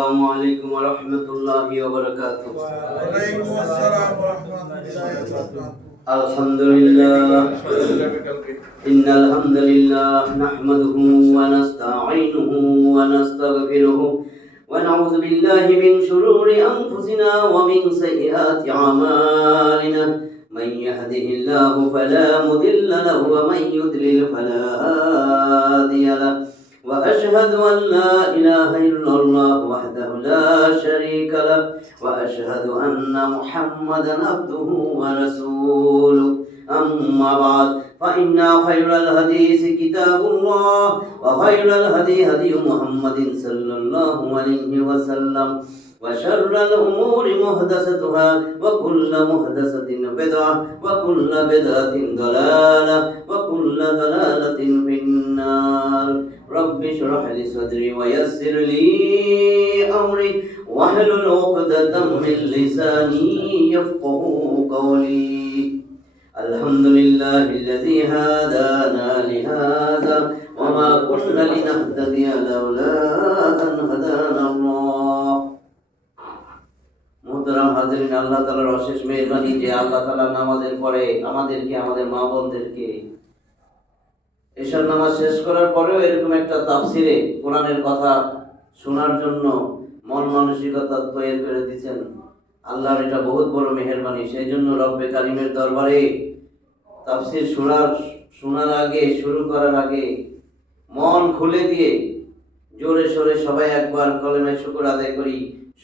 আসসালামু আলাইকুম ওয়া রাহমাতুল্লাহি ওয়া বারাকাতুহু। ওয়ালাইকুম আসসালাম ওয়া রাহমাতুল্লাহি ওয়া বারাকাতুহু। আলহামদুলিল্লাহ ইন্নাল হামদালিল্লাহ নাহমাদুহু ওয়া নাস্তাঈনুহু ওয়া নাস্তাগফিরুহু ওয়া নাউযু বিল্লাহি মিন শুরুরি আনফুসিনা ওয়া মিন সাইয়্যাতি আমালিনা মান ইয়াহদিহিল্লাহু ফালা মুদিল্লা লাহু ওয়া মান ইউদ্লিল ফালা হাদিয়া লাহু وأشهد أن لا إله إلا الله وحده لا شريك له وأشهد أن محمدا عبده ورسوله أما بعد فإن خير الحديث كتاب الله وخير الهدي هدي محمد صلى الله عليه وسلم وشر الأمور محدثاتها وكل محدثة بدعة وكل بدعة ضلالة وكل ضلالة في النار رب اشرح لي صدري ويسر لي أمري واحلل عقدة من لساني يفقهوا قولي الحمد لله الذي هدانا لهذا وما كنا لنهتدي لولا أن هدانا الله মুহতারাম হাজিরিন, আল্লাহ তাআলার অশেষ মেহেরবানি যে আল্লাহ তাআলা নামাজের পরে আমাদেরকে, আমাদের মা বোনদেরকে এশার নামাজ শেষ করার পরেও এরকম একটা তাফসিরে কোরআনের কথা শোনার জন্য মন মানসিকতা তৈরি করে দিয়েছেন। আল্লাহর এটা বহুত বড় মেহেরবানি। সেই জন্য রব্বে কারিমের দরবারে তাফসির শোনার আগে, শুরু করার আগে মন খুলে দিয়ে জোরে সোরে সবাই একবার কলেমে শুকর আদায় করি।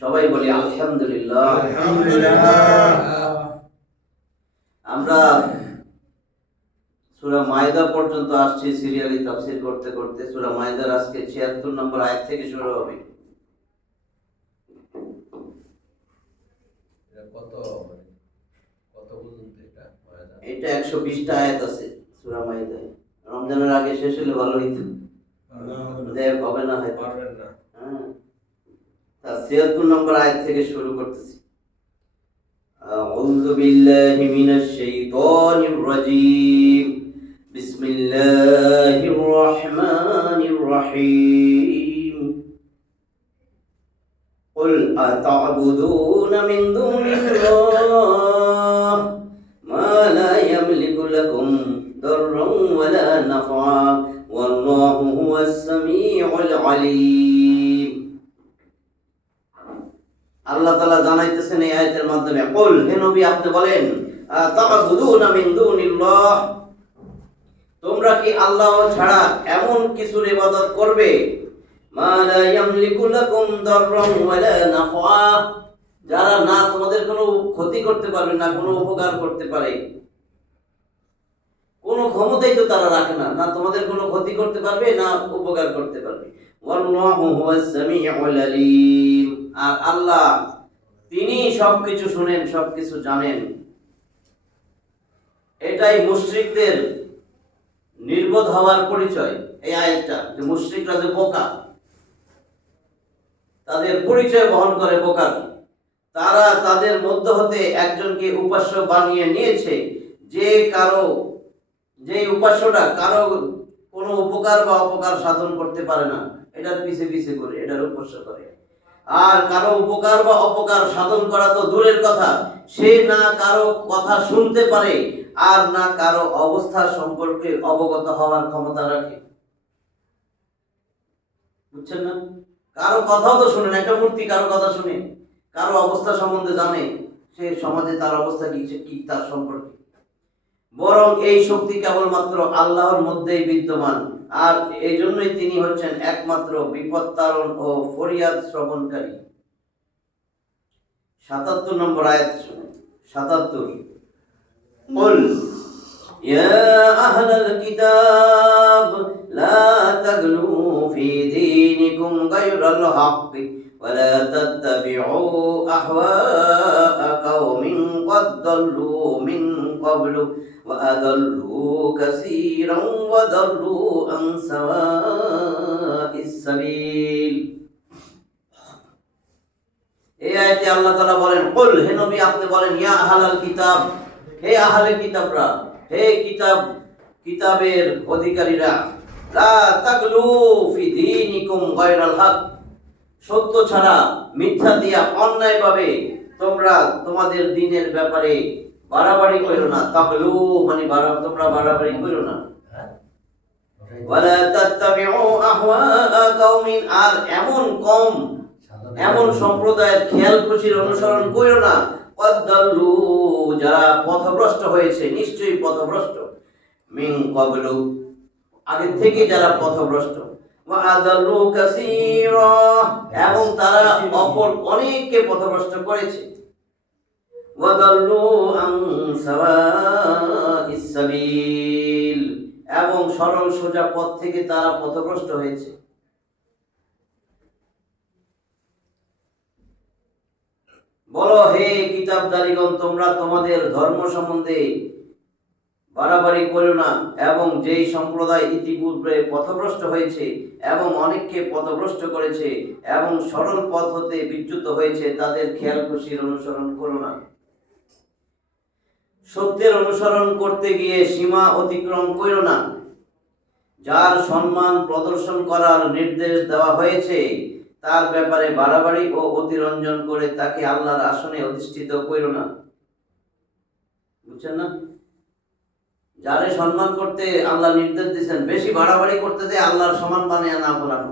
সবাই বলি আলহামদুলিল্লাহ। আমরা সূরা মায়দা পর্যন্ত আসছি সিরিয়ালি তাফসীর করতে করতে। সূরা মায়দার আজকে ৭৬ নম্বর আয়াত থেকে শুরু হবে। এটা ১২০টা আয়াত আছে সূরা মায়দায়। রমজানের আগে শেষ হলে ভালো হইতো। হবে না, হয় পারবেন না। হ্যাঁ, ৭৬ নম্বর আয়াত থেকে শুরু করতেছি। আউযু বিল্লাহি মিনাশ শাইতানির রাজীম। বিসমিল্লাহির রহমানির রহিম। কুল আতা'বুদুনা মিন দুনিল্লাহ মা লা ইয়ামলিকু লাকুম দাররান ওয়ালা নাফআ ওয়াল্লাহু হুয়াস সামিউল আলীম। আল্লাহ তাআলা জানাইতেছেন এই আয়াতের মাধ্যমে, কুল, হে নবী আপনি বলেন, তা'বুদুনা মিন দুনিল্লাহ, তোমরা কি আল্লাহ ছাড়া এমন কিছুর ইবাদত করবে, মা লা ইয়ামলিকু লাকুম দাররান ওয়ালা নাফআ, যারা না তোমাদের কোনো ক্ষতি করতে পারবে না কোনো উপকার করতে পারে। কোনো ক্ষমতাই তো তারা রাখে না, না তোমাদের কোনো ক্ষতি করতে পারবে না উপকার করতে পারবে। ওয়াল্লাহু হুয়াস সামিউল আলীম, আর আল্লাহ তিনি সবকিছু শুনেন, সবকিছু জানেন। এটাই মুশরিকদের নির্বোধ হওয়ার পরিচয়। এই আয়াতটা, যে মুশরিকরা যে বোকা, তাদের পরিচয় বহন করে বোকার। তারা তাদের মধ্য হতে একজনকে উপাস্য বানিয়ে নিয়েছে, যে উপাস্যটা কারো কোনো উপকার বা অপকার সাধন করতে পারে না, এটার পিছে পিছে করে এটার উপাস্য করে। আর কারো উপকার বা অপকার সাধন করা তো দূরের কথা, সে না কারো কথা শুনতে পারে আর না কারো অবস্থা সম্পর্কে অবগত হওয়ার ক্ষমতা রাখে। বুঝছেন না? কারো কথাও তো শুনে না। একটা মূর্তি কারো কথা শুনে, কারো অবস্থা সম্বন্ধে জানে, সে সমাজে তার অবস্থা কি তার সম্পর্কে। বরং এই শক্তি কেবলমাত্র আল্লাহর মধ্যেই বিদ্যমান, আর এই জন্যই তিনি হচ্ছেন একমাত্র বিপদ তারণ ও ফরিয়াদ শ্রবণকারী। ৭৭ নম্বর আয়াত শুনুন। ৭৭, কুল ইয়া আহলাল কিতাব লা তাগলু ফি দীনিকুম গায়রাল হক ওয়া লা তাত্তাবিউ আহওয়াআ কাওমিন ক্বাদ দাল্লু মিন ক্বাবলু ওয়া আদাল্লু কাসীরান ওয়া দাল্লু আন সাওয়াইস সাবিল। এই আয়াতে আল্লাহ তাআলা বলেন, কুল, হে নবী আপনি বলেন, ইয়া আহলাল কিতাব, হে আহলে কিতাবরা, হে কিতাবের অধিকারীরা, লা তাগলু ফি দীনিকুম গায়রাল হক, সত্য ছাড়া মিথ্যা দিয়া অন্যায়ভাবে তোমরা তোমাদের দ্বীনের ব্যাপারে বাড়াবাড়ি করো না। তাহলু মানে তোমরা বাড়াবাড়ি করো না। ওয়ালা তাত্তাবিউ আহওয়া কওমিন, আর এমন সম্প্রদায়ের খেয়াল খুশির অনুসরণ করো না। কদ্দাল্লু, যারা পথভ্রষ্ট হয়েছে, নিশ্চয়ই পথভ্রষ্ট। মিন ক্বাবলু, আগে থেকে যারা পথভ্রষ্ট। ওয়া আদাল্লু কাসীরা, এবং তারা অপর অনেককে পথভ্রষ্ট করেছে। ওয়া দাল্লু আন সাওয়াইস সাবিল, এবং সরল সোজা পথ থেকে তারা পথভ্রষ্ট হয়েছে। বলো, হে কিতাবধারীগণ, তোমরা তোমাদের ধর্ম সম্বন্ধে বাড়াবাড়ি করো না, এবং যেই সম্প্রদায় ইতিপূর্বে পথভ্রষ্ট হয়েছে এবং অনেককে পথভ্রষ্ট করেছে এবং সরল পথ হতে বিচ্যুত হয়েছে, তাদের খেয়াল খুশির অনুসরণ করো না। সত্যের অনুসরণ করতে গিয়ে সীমা অতিক্রম করো না। যার সম্মান প্রদর্শন করার নির্দেশ দেওয়া হয়েছে তার ব্যাপারে বাড়াবাড়ি ও অতিরঞ্জন করে তাকে আল্লাহর আসনে অধিষ্ঠিত করো না। বুঝছেন না? যারে সম্মান করতে আল্লাহ নির্দেশ দিয়েছেন, বেশি বাড়াবাড়ি করতে যে আল্লাহর সমান বানিয়ে না বলানো।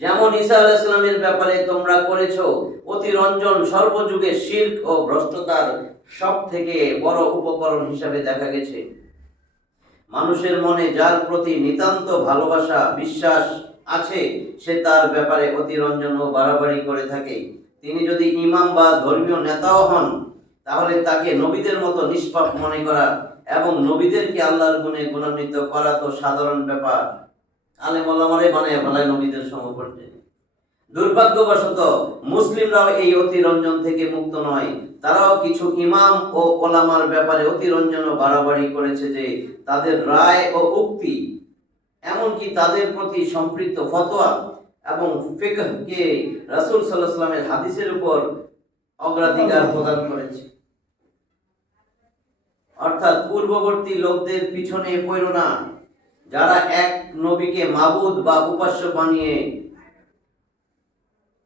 যেমন ঈসা আলাইহিস সালামের ব্যাপারে তোমরা করেছো অতিরঞ্জন, সর্বযুগে শিরক ও ভ্রষ্টতার সব থেকে বড় উপকরণ হিসাবে দেখা গেছে। মানুষের মনে যার প্রতি নিতান্ত ভালোবাসা বিশ্বাস আছে, সে তার ব্যাপারে অতিরঞ্জন ও বাড়াবাড়ি করে থাকে। তিনি যদি ইমাম বা ধর্মীয় নেতাও হন, তাহলে তাকে নবীদের মতো নিষ্পাপ মনে করা এবং নবীদেরকে আল্লাহর গুণে গুণান্বিত করা তো সাধারণ ব্যাপার। আলেম ওলামারে বানায় ফেলায় নবীদের সমপর্যায়ে। দুর্ভাগ্যবশত মুসলিমরাও এই অতিরঞ্জন থেকে মুক্ত নয়। তারাও কিছু ইমাম ও ওলামার ব্যাপারে অতিরঞ্জন ও বাড়াবাড়ি করেছে যে তাদের রায় ও উক্তি, এমনকি তাদের প্রতি সম্পৃক্ত ফতোয়া এবং ফিকহকে রাসূল সাল্লাল্লাহু আলাইহি ওয়াসাল্লামের হাদিসের উপর অগ্রাধিকার প্রদান করেছে। অর্থাৎ পূর্ববর্তী লোকদের পিছনে পড়ো না, যারা এক নবীকে মাবুদ বা উপাস্য বানিয়ে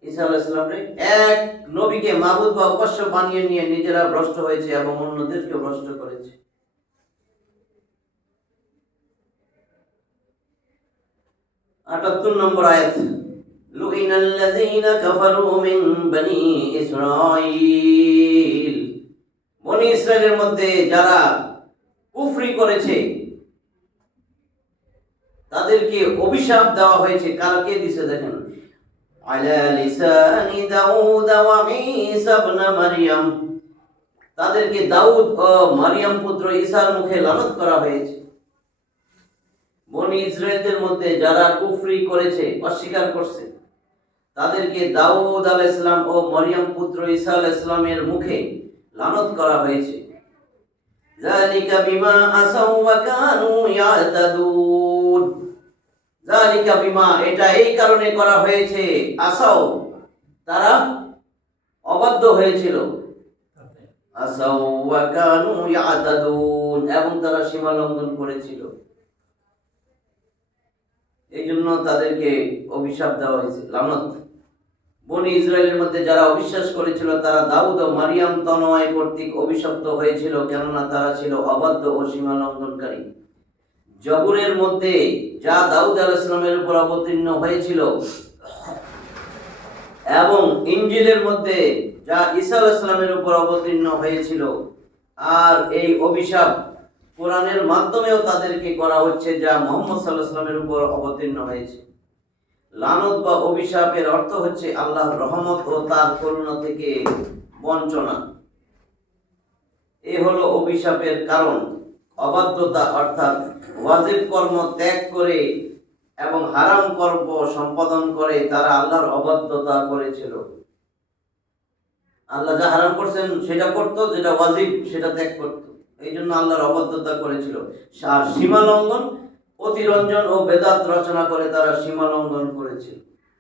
ঈসা আলাইহিস সালামকে এক নবীকে মাবুদ বা উপাস্য বানিয়ে নিয়ে নিজেরা ভ্রষ্ট হয়েছে এবং অন্যদেরকে ভ্রষ্ট করেছে। ৭৮ নম্বর আয়াত, লুইনাল্লাযীনা কাফারু মিন বনি ইসরাঈল, বনি ইসরাইলের মধ্যে যারা কুফরি করেছে তাদেরকে অভিশাপ দেওয়া হয়েছে। কালকে দিছে দেখেন, আলা লিসানি দাউদ ওয়া ঈসা ইবনে মারইয়াম, তাদেরকে দাউদ ও মারইয়াম পুত্র ঈসার মুখে লানত করা হয়েছে। বনি ইসরাইলদের মধ্যে যারা কুফরি করেছে, অস্বীকার করছে, তাদেরকে দাউদ আলাইহিস সালাম ও মারইয়াম পুত্র ঈসা আলাইহিস সালামের মুখে লানত করা হয়েছে। যালিকা বিমা আসাউ ওয়া কানু ইয়াতাদুন, যালিকা বিমা, এটা এই কারণে করা হয়েছে, আসাউ, তারা অবাধ্য হয়েছিল, আসাউ ওয়া কানু ইয়াতাদুন, এবং তারা সীমা লঙ্ঘন করেছিল। এই জন্য তাদেরকে অভিশাপ দেওয়া হয়েছে, লানত। বনি ইসরায়েলের মধ্যে যারা অবিশ্বাস করেছিল তারা দাউদ ও মারিয়াম তনয় কর্তৃক অভিশপ্ত হয়েছিল, কেননা তারা ছিল অবাধ্য ও সীমা লঙ্ঘনকারী। জবুরের মধ্যে যা দাউদ আলাইহিস সালামের উপর অবতীর্ণ হয়েছিল এবং ইনজিলের মধ্যে যা ঈসা আলাইহিস সালামের উপর অবতীর্ণ হয়েছিল, আর এই অভিশাপ কোরআনের মাধ্যমেও তাদেরকে করা হচ্ছে, যা মুহাম্মদ সাল্লাল্লাহু আলাইহি ওয়াসাল্লামের উপর অবতীর্ণ হয়েছে। লানত বা অভিশাপের অর্থ হচ্ছে আল্লাহর রহমত ও তার করুণা থেকে বঞ্চনা। এ হলো অভিশাপের কারণ। অবাধ্যতা অর্থাৎ ওয়াজিব কর্ম ত্যাগ করে এবং হারাম কর্ম সম্পাদন করে তারা আল্লাহর অবাধ্যতা করেছিল। আল্লাহ যা হারাম করছেন সেটা করতো, যেটা ওয়াজিব সেটা ত্যাগ করতো, এই জন্য আল্লাহর অবাধ্যতা করেছিল। আর সীমা লঙ্ঘন, অতিরঞ্জন ও বেদাত রচনা করে তারা সীমা লঙ্ঘন করেছিল।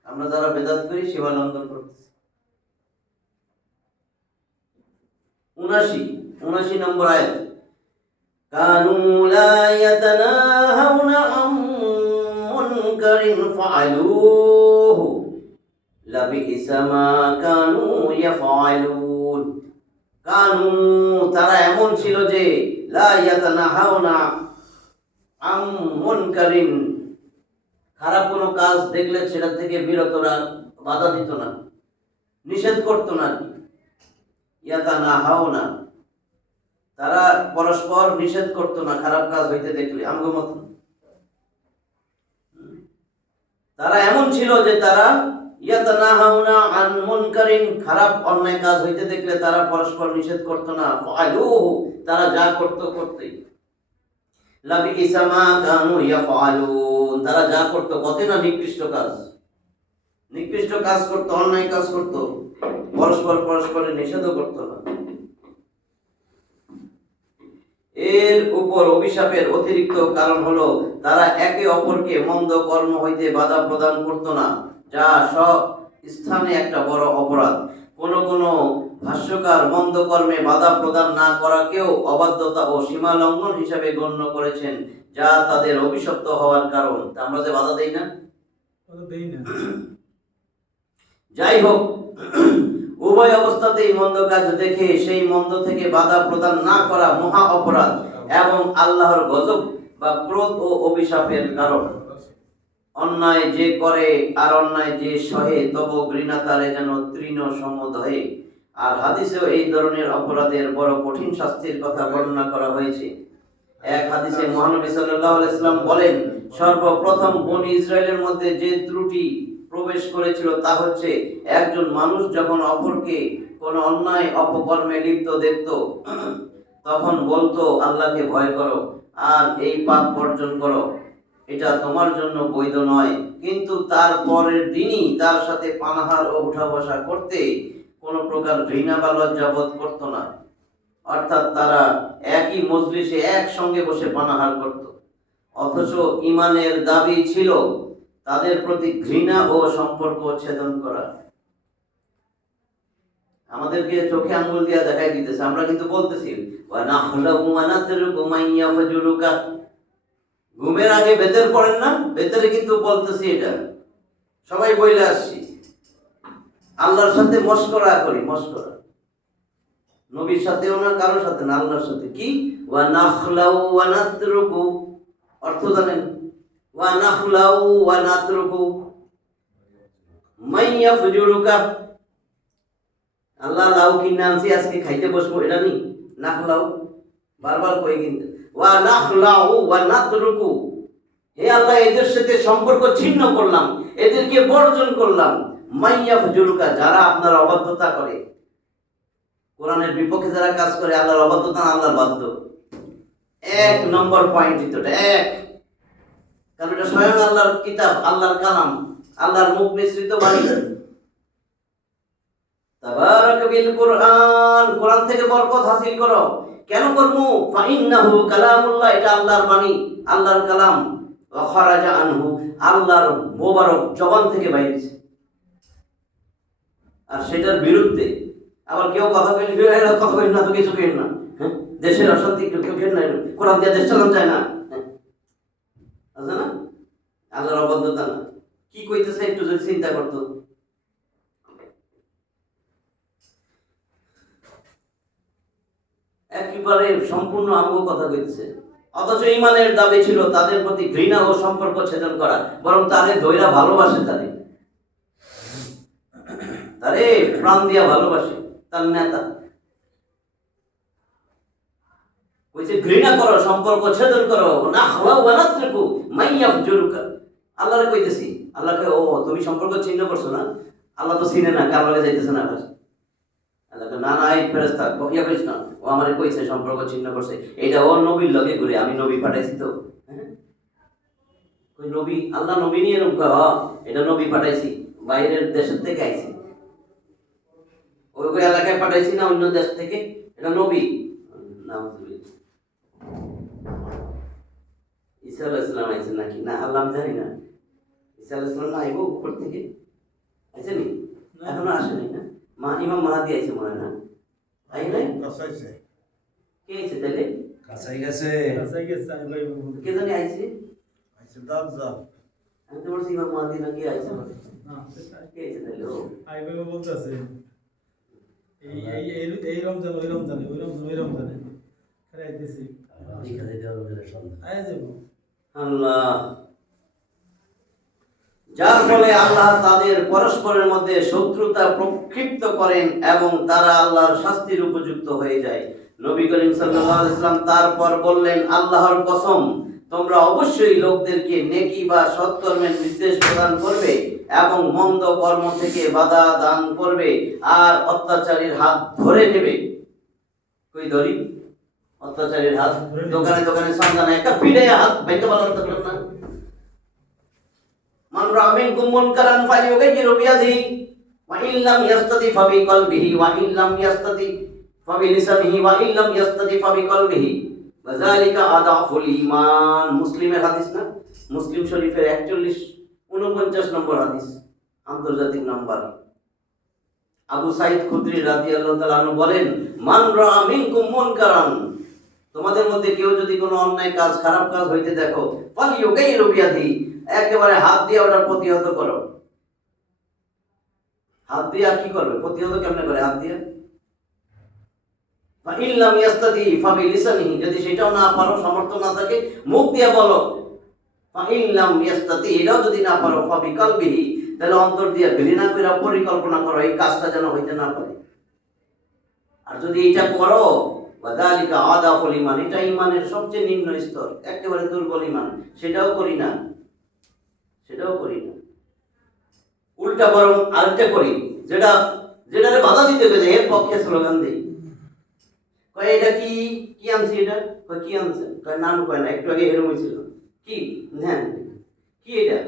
আমরা যারা বেদাত করি সীমা লঙ্ঘন করতেছি। ৭৯ নম্বর আয়াত, কানু লা ইয়াতানাহাউনা আন মুনকারিন ফাআলুহু, লাবিইসা মা কানু ইয়াফআলুন। কানু তারা এমন ছিল যে লা ইয়াতানাহাউনা আম মুনকারিন, খারাপ কোনো কাজ দেখলে সেটা থেকে বিরতরা বাধা দিত না, নিষেধ করতো না। ইয়াতানাহাউনা তারা পরস্পর নিষেধ করতো না খারাপ কাজ হইতে দেখলে। আমগো মত তারা এমন ছিল যে তারা ইয়াতানাহাউনা আন মুনকারিন, খারাপ অন্যায় কাজ হইতে দেখলে তারা পরস্পর নিষেধ করতো না। ফাআলুহু তারা যা করতো করতেই। লাবিইসা মা কানু ইয়াফআলুন তারা যা করতো কত না নিকৃষ্ট কাজ, নিকৃষ্ট কাজ করতো, অন্যায় কাজ করতো, পরস্পর পরস্পরের নিষেধও করতো না। এর উপর অভিশাপের অতিরিক্ত কারণ হলো তারা একে অপরকে মন্দ কর্ম হইতে বাধা প্রদান করত না, যা সব স্থানে একটা বড় অপরাধ। কোন কোন ভাষ্যকার মন্দ কর্মে বাধা প্রদান না করাকেও অবাধ্যতা ও সীমা লঙ্ঘন হিসাবে গণ্য করেছেন, যা তাদের অভিশপ্ত হওয়ার কারণ। তা আমরা যে বাধা দেই না, যাই হোক, উভয় অবস্থাতেই মন্দ কাজ দেখে সেই মন্দ থেকে বাধা প্রদান না করা মহা অপরাধ এবং আল্লাহর গজব বা ক্রোধ ও অভিশাপের কারণ। অন্যায় যে করে আর অন্যায় যে সহে তব ঘৃণা তারে যেন তৃণ সমদহে। আর হাদিসেও এই ধরনের অপরাধের বড় কঠিন শাস্তির কথা বর্ণনা করা হয়েছে। এক হাদিসে মহানবী সাল্লাল্লাহু আলাইহি ওয়াসাল্লাম বলেন, সর্বপ্রথম বনী ইসরায়েলের মধ্যে যে ত্রুটি প্রবেশ করেছিল তা হচ্ছে, একজন মানুষ যখন অপরকে কোনো অন্যায় অপকর্মে লিপ্ত দেখত তখন বলতো আল্লাহকে ভয় করো আর এই পাপ বর্জন করো, এটা তোমার জন্য বৈধ নয়। কিন্তু তার পরের দিনই তার সাথে পানাহার ও উঠা বসা করতে কোনো প্রকার ঘৃণা বা লজ্জা বোধ করতো না। অর্থাৎ তারা একই মজলিসে একসঙ্গে বসে পানাহার করত, অথচ ইমানের দাবি ছিল তাদের প্রতি ঘৃণা ও সম্পর্ক ছেদন করা। আমাদেরকে চোখে আঙ্গুল দিয়ে দেখাই দিতেছে, আমরা কিন্তু বলতেছি ওয়া নাহলাহু ওয়া নাতরুকু মাইয়া ফাজুরুকা। ঘুমের আগে বেতের পড়েন না, বেতেরে কিন্তু বলতেছি এটা সবাই বইলে আসছি, আল্লাহর সাথে মশকরা করি, মশকরা। নবীর সাথেও না, কারোর সাথে না, আল্লাহর সাথে। কি ওয়া নাখলাউ ওয়া নাতরুকু, অর্থ জানেন? ওয়া নাখলাউ ওয়া নাতরুকু মাইয়া ফাজুরুকা। আল্লাহ লাউ কিনে আনছি আজকে খাইতে বসবো, এটা নেই। নাখলাউ বারবার কই, কিন্তু ওয়া নাখলাউ ওয়া নাতরুকু, হে আল্লাহ এদের সাথে সম্পর্ক ছিন্ন করলাম, এদেরকে বর্জন করলাম। মাইয়া ফাজুরুকা যারা আপনার অবাধ্যতা করে, কোরআনের বিপক্ষে যারা কাজ করে, আল্লাহর অবাধ্যতা না আল্লাহর বাধ্য। এক নম্বর পয়েন্ট এটা, এক। কারণ এটা স্বয়ং আল্লাহর কিতাব, আল্লাহর কালাম, আল্লাহর মুখ মিশ্রিত বাণী। তাবারাক বিল কুরআন, কোরআন থেকে বরকত হাসিল করো। কেন করমু? ফাইন্নাহু কালামুল্লাহ, এটা আল্লাহর বাণী, আল্লাহর কালাম। ওয়া খারাজা আনহু, আল্লাহর মোবারক জবান থেকে বাইরেছে। আর সেটার বিরুদ্ধে আবার কেউ কথা কইলে কথা কইল না তো কিছু কইল না, হ্যাঁ, দেশের অশান্তি কেউ কেন না, কোরআন দিয়ে দেশ চালান যায় না, আছে না? আল্লাহর অবাধ্যতা না। কি কইতেছে একটু যদি চিন্তা করতো। একেবারে সম্পূর্ণ আমগো কথা কইতেছে, অথচ ইমানের দাবি ছিল তাদের প্রতি ঘৃণা ও সম্পর্ক ছেদন করা, বরং তাদের দৈরা ভালোবাসে, তারে প্রাণ দিয়া ভালোবাসে। তার নেতা কইছে ঘৃণা করো, সম্পর্ক ছেদন করো। নাখলাউ ওয়া নাতরুকু মাইয়া ফাজুরুকা, আল্লাহরে কইতেছি, আল্লাহকে, ও তুমি সম্পর্ক ছিন্ন করছো না, আল্লাহ তো চিনে না, কার লগে যাইতেছে না। আল্লাহকে না না, এই ফেরেশতা ইয়া কইছ না, ও আমারে কইছে সম্পর্ক ছিন্ন করছে, এটা ও নবীর লগে ঘুরে, আমি নবী পাঠাইছি তো, হ্যাঁ, কই নবী, আল্লাহ নবী নিয়ে এরকম কয়, এটা নবী পাঠাইছি, বাইরের দেশের থেকে আইছি, ওই এলাকায় পাঠাইছি না, অন্য দেশ থেকে, এটা নবী। ঈসা আলাইহিস সালাম আইছেন নাকি না আল্লাহ আমি জানি না। ঈসা আলাইহিস সালাম না আইবো উপর থেকে, আইছেনি? এখনো আসেনি না? ইমাম মাহাদি আইছে মনে হয় না? আই নাই? কাছাইছে। কে আইছে তাইলে? কাছাই গেছে। কাছাই গেছে, আই ভাই কে জানি আইছে? আইছে দাজ্জাল। আমি তো বলছি ইমাম মাহাদি নাকি আইছে বলে না কে আইছে তাহলে ও আইবে বলতেছে এই রমজান ওই রমজানে ওই রমজান ওই রমজানে খাইতেছি দীক্ষা দিতে হবে সন্ধ্যা আয় যাব আল্লাহ, যার ফলে আল্লাহ তাদের পরস্পরের মধ্যে শত্রুতা প্রক্ষিপ্ত করেন এবং তারা আল্লাহর শাস্তির উপযুক্ত হয়ে যায়। নবী করিম সাল্লাল্লাহু আলাইহি ওয়াসাল্লাম তারপর বললেন, আল্লাহর কসম, তোমরা অবশ্যই লোকদেরকে নেকি বা সৎকর্মের নির্দেশ প্রদান করবে এবং মন্দ কর্ম থেকে বাধা দান করবে আর অত্যাচারীর হাত ধরে নেবে। কই ধরি? অত্যাচারীর হাত দোকানে দোকানে সন্ধানে একটা পিড়ে হাত ভেঙে বলার তো না। মান রাআ মিনকুম মুনকারান ফালিয়ুগাইয়িরু বিয়াদিহি ওয়া ইন লাম ইয়াস্তাতি ফাবিকলবিহি ওয়া ইন লাম ইয়াস্তাতি ফাবিলিসানিহি ওয়া ইন লাম ইয়াস্তাতি ফাবিকলবিহি ওয়া যালিকা আদাফুল ঈমান। মুসলিমের হাদিস না? মুসলিম শরীফের 49 নম্বর হাদিস, আন্তর্জাতিক নাম্বার। আবু সাঈদ খুদরি রাদিয়াল্লাহু তাআলা আনহু বলেন, মান রাআ মিনকুম মুনকারান, তোমাদের মধ্যে কেউ যদি কোনো অন্যায় কাজ খারাপ কাজ হইতে দেখো, ফালিয়ুগাইয়িরু বিয়াদিহি, একেবারে হাত দিয়ে ওটা প্রতিহত করো। হাত দিয়ে আর কি করবে? প্রতিহত কেমনে করে? হাত দিয়ে। ফা ইন লাম ইয়াস্তাতি ফাবিলিসানিহি, যদি সেটাও না পারো, সামর্থ্য না থাকে, মুখ দিয়ে বলো। ফা ইন লাম ইয়াস্তাতি, এটাও যদি না পারো, ফাবিকলবিহি, তাহলে অন্তর দিয়ে ঘৃণা করে পরিকল্পনা করো এই কাজটা যেন হইতে না পারে। আর যদি এটা করো, ওয়া যালিকা আদাফুল ঈমান, এটা ঈমানের সবচেয়ে নিম্ন স্তর, একেবারে দুর্বল ঈমান, সেটাও করি না। উল্টা বরং আরেকটা করি, যেটারে বাধা দিতে গেছে এর পক্ষে স্লোগান দিই। কয় এটা কি কি আনছি? এটা কয় কি আনছে? কয় নাম কয় না, একটু আগে এরকম হয়েছিল। কি? হ্যাঁ, কি এটা?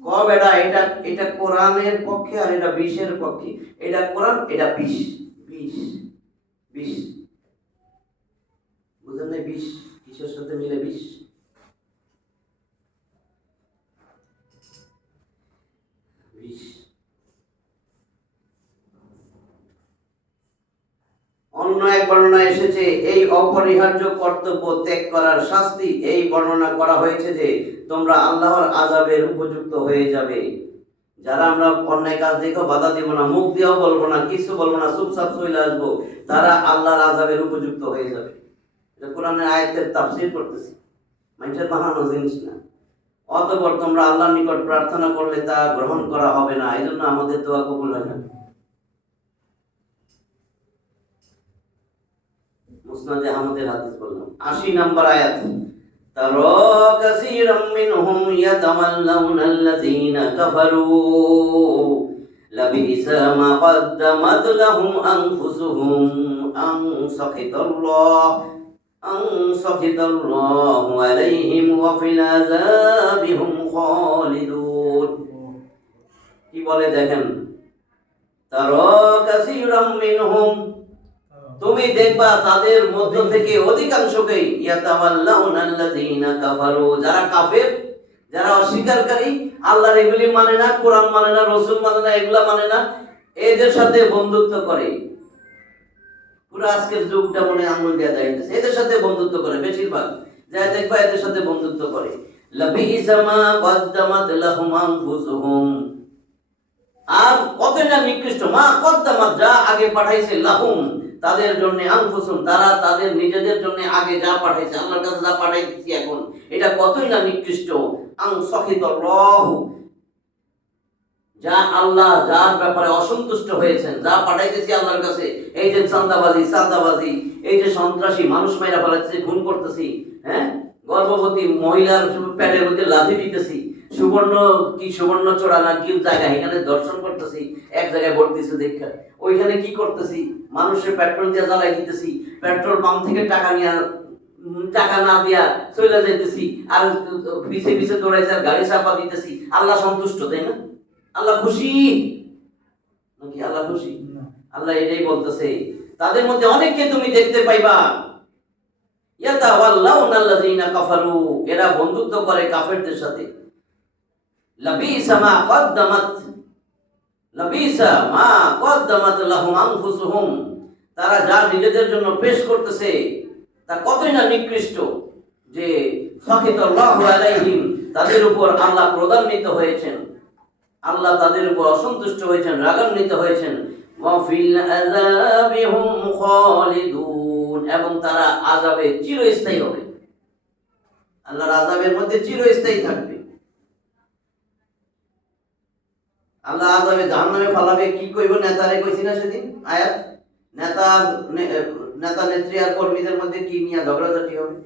কব এটা এটা এটা কোরআনের পক্ষে আর এটা বিষের পক্ষে। এটা কোরআন, এটা বিষ। বিষ বিষ বুঝলেন না? বিষ কিসের সাথে মিলে? বিষ অন্য এক বর্ণনা এসেছে, এই অপরিহার্য কর্তব্য ত্যাগ করার শাস্তি এই বর্ণনা করা হয়েছে যে তোমরা আল্লাহর আযাবের উপযুক্ত হয়ে যাবে। যারা আমরা অন্যায় কাজ দেখো বাধা দিব না, মুখ দিয়েও বলবো না, কিছু বলবো না, চুপচাপ চলে আসবো, তারা আল্লাহর আযাবের উপযুক্ত হয়ে যাবে। এটা কোরআনের আয়াতের তাফসীর করতেছি, মানুষের বানানো জিনিস না। অতঃপর তোমরা আল্লাহর নিকট প্রার্থনা করলে তা গ্রহণ করা হবে না, এই জন্য আমাদের দোয়া কবুল হয় না। মুসনাদে আহমদের হাদিস বললাম। 80 নম্বর আয়াত, তারা কাসীরাম মিনহুম ইয়াতামাল্লাউনা আল্লাযীনা কাফারু লাবিসা মা কদ্দামাত লাহুম আনফুসুহুম আন সাখিতাল্লাহু আলাইহিম ওয়া ফিল আযাবি হুম খালিদুন। কি বলে দেখেন, তারা কাসীরাম মিনহুম, তুমি দেখবা তাদের মধ্য থেকে অধিকাংশকেই ইয়াতাওয়াল্লাউনা আল্লাযীনা কাফারু, যারা কাফের, যারা অস্বীকারকারী, আল্লাহর এগুলি মানে না, কোরআন মানে না, রাসূল মানে না, এগুলা মানে না, এদের সাথে বন্ধুত্ব করে। পুরো আজকের যুগটা মনে আঙ্গুল দিয়ে দাঁড়িয়েছে, এদের সাথে বন্ধুত্ব করে বেশিরভাগ, যা দেখবা এদের সাথে বন্ধুত্ব করে। লাবিসা মা কদ্দামাত লাহুম আনফুসুহুম, আর কতই না নিকৃষ্ট, মা কদ্দামাত, যা আগে পাঠাইছে, লাহুম, তাদের জন্য, আনফুসুহুম, তারা তাদের নিজেদের জন্য আগে যা পাঠাইছে, আল্লাহর কাছে যা পাঠাইছি এখন, এটা কতই না নিকৃষ্ট। আন সাখিতাল্লাহু, যা আল্লাহ যার ব্যাপারে অসন্তুষ্ট হয়েছেন, যা পাঠাইতেছি আল্লাহর কাছে, এই যে চাঁদাবাজি, এই যে সন্ত্রাসী, মানুষ মাইরা ফেলাচ্ছি, খুন করতেছি, হ্যাঁ, গর্ভবতী মহিলার পেটের মধ্যে লাথি দিতেছি, সুবর্ণ চড়া না কি জায়গা, এখানে দর্শন করতেছি, এক জায়গায় ভোট দিচ্ছে দেখা, ওইখানে কি করতেছি, মানুষের পেট্রোল দিয়ে জ্বালাই দিতেছি, পেট্রোল পাম্প থেকে টাকা না দিয়া চলে যাইতেছি, আর পিছে পিছে দৌড়াইছে, আর গাড়ি চাপা দিতেছি। আল্লাহ সন্তুষ্ট, তাই না? আল্লাহ খুশি নাকি? আল্লাহ খুশি? আল্লাহ এটাই বলতেছে, তাদের মধ্যে অনেককে তুমি দেখতে পাইবা ইয়াতাওয়াল্লাউনা আল্লাযীনা কাফারু, এরা বন্ধুত্ব করে কাফেরদের সাথে। লাবিসা মা কদ্দামাত লাহুম আনফুসুহুম, তারা যা নিজেদের জন্য পেশ করতেছে তা কতই না নিকৃষ্ট। যে সাখিতাল্লাহু আলাইহিম, তাদের উপর আল্লাহ ক্রোধান্বিত হয়েছেন, আল্লাহ তাদের উপর অসন্তুষ্ট হয়েছেন, রাগান্বিত হয়েছেন। ওয়া ফিল আযাবি হুম খালিদুন, এবং তারা আযাবে চিরস্থায়ী হবে, আল্লাহর আযাবের মধ্যে চিরস্থায়ী থাকবে। আল্লাহ আযাবে জাহান্নামে ফালাবে, কি কইব নেতারে কইছি না সেদিন আয়াত, নেতা নেত্রী আর কর্মীদের মধ্যে কি নিয়ে ঝগড়াঝাটি হবে,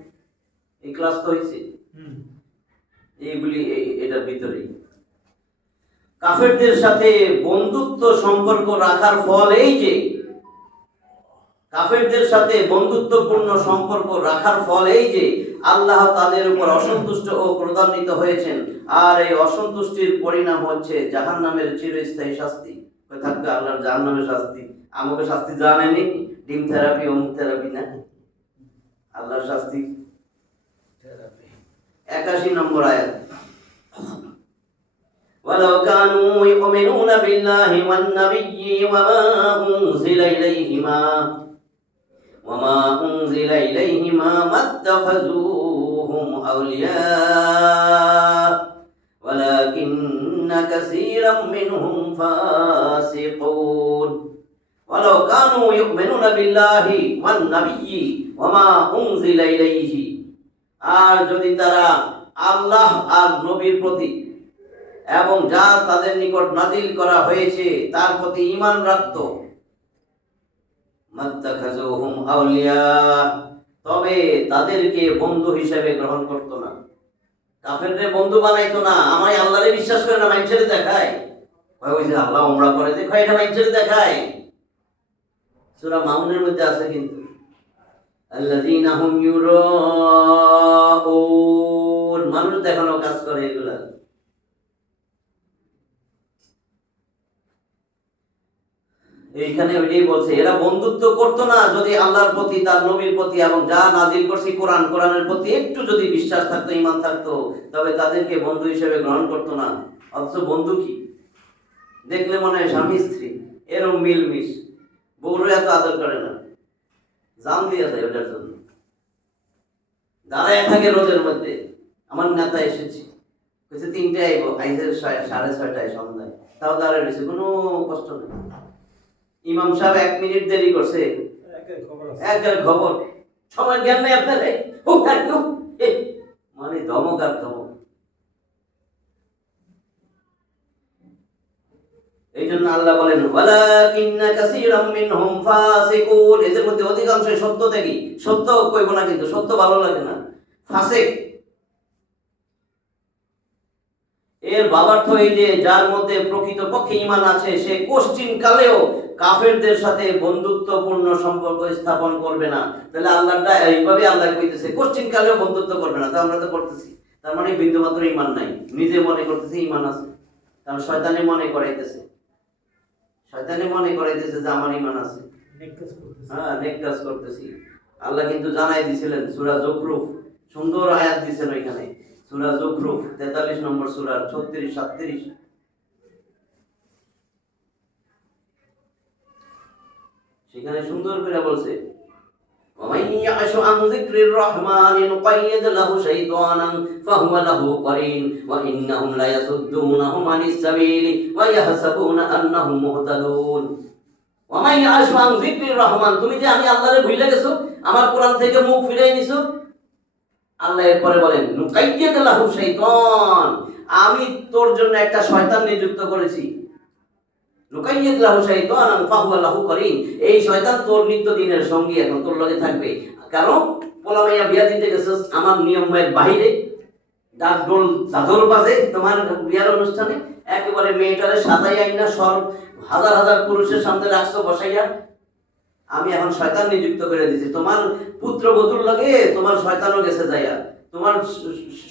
এই ক্লাস তো হয়েছে, এইগুলি এটার ভিতরেই। কাফেরদের সাথে বন্ধুত্ব সম্পর্ক রাখার ফল এই যে, কাফেরদের সাথে বন্ধুত্বপূর্ণ সম্পর্ক রাখার ফল এই যে আল্লাহ তাদের উপর অসন্তুষ্ট ও ক্রোধান্বিত হয়েছেন, আর এই অসন্তুষ্টির পরিণাম হচ্ছে জাহান্নামের চিরস্থায়ী শাস্তি। থাকবে আল্লাহর জাহান্নামের শাস্তি, আমাকে শাস্তি জানেনি, ডিম থেরাপি অমুক থেরাপি না, আল্লাহর শাস্তি। 81 নম্বর আয়াত, ওয়ালাউ কানু ইউমিনুনা বিল্লাহি ওয়ান নাবিয়্যি ওয়া মা উনজিলা ইলাইহিমা মাত্তাখাযুহুম আউলিয়া ওয়ালাকিন্না কাসীরাম মিনহুম ফাসিকুন। ওয়ালাউ কানু ইউমিনুনা বিল্লাহি ওয়ান নাবিয়্যি ওয়া মা উনজিলা ইলাইহি, আর যদি তারা আল্লাহ আর নবীর প্রতি এবং যা তাদের নিকট নাজিল করা হয়েছে তার প্রতি ঈমান রাখত, মাত্তাখাযুহুম আউলিয়া, তবে তাদেরকে বন্ধু হিসেবে গ্রহণ করত না, কাফেরদের বন্ধু বানাইতো না। আমায় আল্লাহরে বিশ্বাস করে না, মানুষের দেখায়, ওই যে আল্লাহ উমরা করে যে এটা মানুষের দেখায়। সূরা মাউনের মধ্যে আছে কিন্তু, আল্লাযীনা হুম ইউরাউন, মানুষ দেখানো কাজ করে এগুলা। এইখানে ওইটাই বলছে, এরা বন্ধুত্ব করতো না যদি আল্লাহর প্রতি, তার নবীর প্রতি এবং যা নাজিল করছি কোরআনের প্রতি একটু যদি বিশ্বাস থাকতো, ঈমান থাকতো, তবে তাদেরকে বন্ধু হিসেবে গ্রহণ করতো না। অথচ বন্ধু কি, দেখলে মনে হয় স্বামী স্ত্রী, এরম মিলমিশ, বউরা এত আদর করে না, জান দিয়ে যায় ওটার জন্য, দাঁড়ায় থাকে রোদের মধ্যে। আমার নেতা এসেছে, বলছে 3টায় আইব, আইসে 6:30 সন্ধ্যায়, তাও দাঁড়ায় রয়েছে, কোনো কষ্ট নেই। ইমাম সাহেব 1 মিনিট দেরি করছে, একবার খবর, সময় জ্ঞান নেই আপনার, মানে ধমক আর ধমক। এই জন্য আল্লাহ বলেন ওয়ালাকিন্না কাসীরাম মিনহুম ফাসিকুন, এদের মধ্যে অধিকাংশই সত্য ত্যাগী, সত্য কইব না কিন্তু, সত্য ভালো লাগে না, ফাসিক। এর বাবার্থ এই যে যার মধ্যে প্রকৃতপক্ষে ঈমান আছে সে কোশ্চিন কালেও কাফেরদের সাথে বন্ধুত্বপূর্ণ সম্পর্ক স্থাপন করবে না। তাহলে আল্লাহটা এইভাবে আল্লাহ কইতেছে কোশ্চিন কালেও বন্ধুত্ব করবে না, তা আমরা তো করতেছি, তার মানে বিন্দুমাত্র ঈমান নাই, নিজে মনে করতেছে ঈমান আছে, কারণ শয়তানে মনে করাইতেছে, শয়তানে মনে করাইতেছে যে আমার ঈমান আছে, হ্যাঁ নেক কাজ করতেছি। আল্লাহ কিন্তু জানাই দিছিলেন সূরা যুখরুফ, সুন্দর আয়াত দিছেন ওইখানে, সূরা যুখরুফ 43 নম্বর সূরার 36-37, সেখানে সুন্দর করে বলছে وَمَن يَعْشُ عَنْ ذِكْرِ الرَّحْمَنِ نُقَيِّضْ لَهُ شَيْطَانًا فَهُوَ لَهُ قَرِينٌ وَإِنَّهُمْ لَيَصُدُّونَهُمْ عَنِ السَّبِيلِ وَيَحْسَبُونَ أَنَّهُمْ مُهْتَدُونَ। وَمَن يَعْشُ عَنْ ذِكْرِ الرَّحْمَنِ, তুমি যে আমি আল্লাহরে ভুলে গেছো, আমার কোরআন থেকে মুখ ফিরাই নিছো, আল্লাহ এরপরে বলেন নুকাইয়্যিদ লাহু শাইতান, আমি তোর জন্য একটা শয়তান নিযুক্ত করেছি, নুকাইয়্যিদ লাহু শাইতানান ফাহুয়া লাহু করিন, এই শয়তান তোর নিত্যদিনের সঙ্গী, এখন তোর লগে থাকবে। কারণ পোলামাইয়া বিয়া দিতে গেছিস আমার নিয়মের বাইরে, ডাক ডোল চাদর বাজে তোমার বিয়ার অনুষ্ঠানে, একেবারে মেয়েটারে সাজাই আইনা সব হাজার হাজার পুরুষের সামনে রাখছো বসাইয়া, আমি এখন শয়তান নিযুক্ত করে দিছি, তোমার পুত্রবধূর লগে তোমার শয়তানও গেছে যাইয়া, তোমার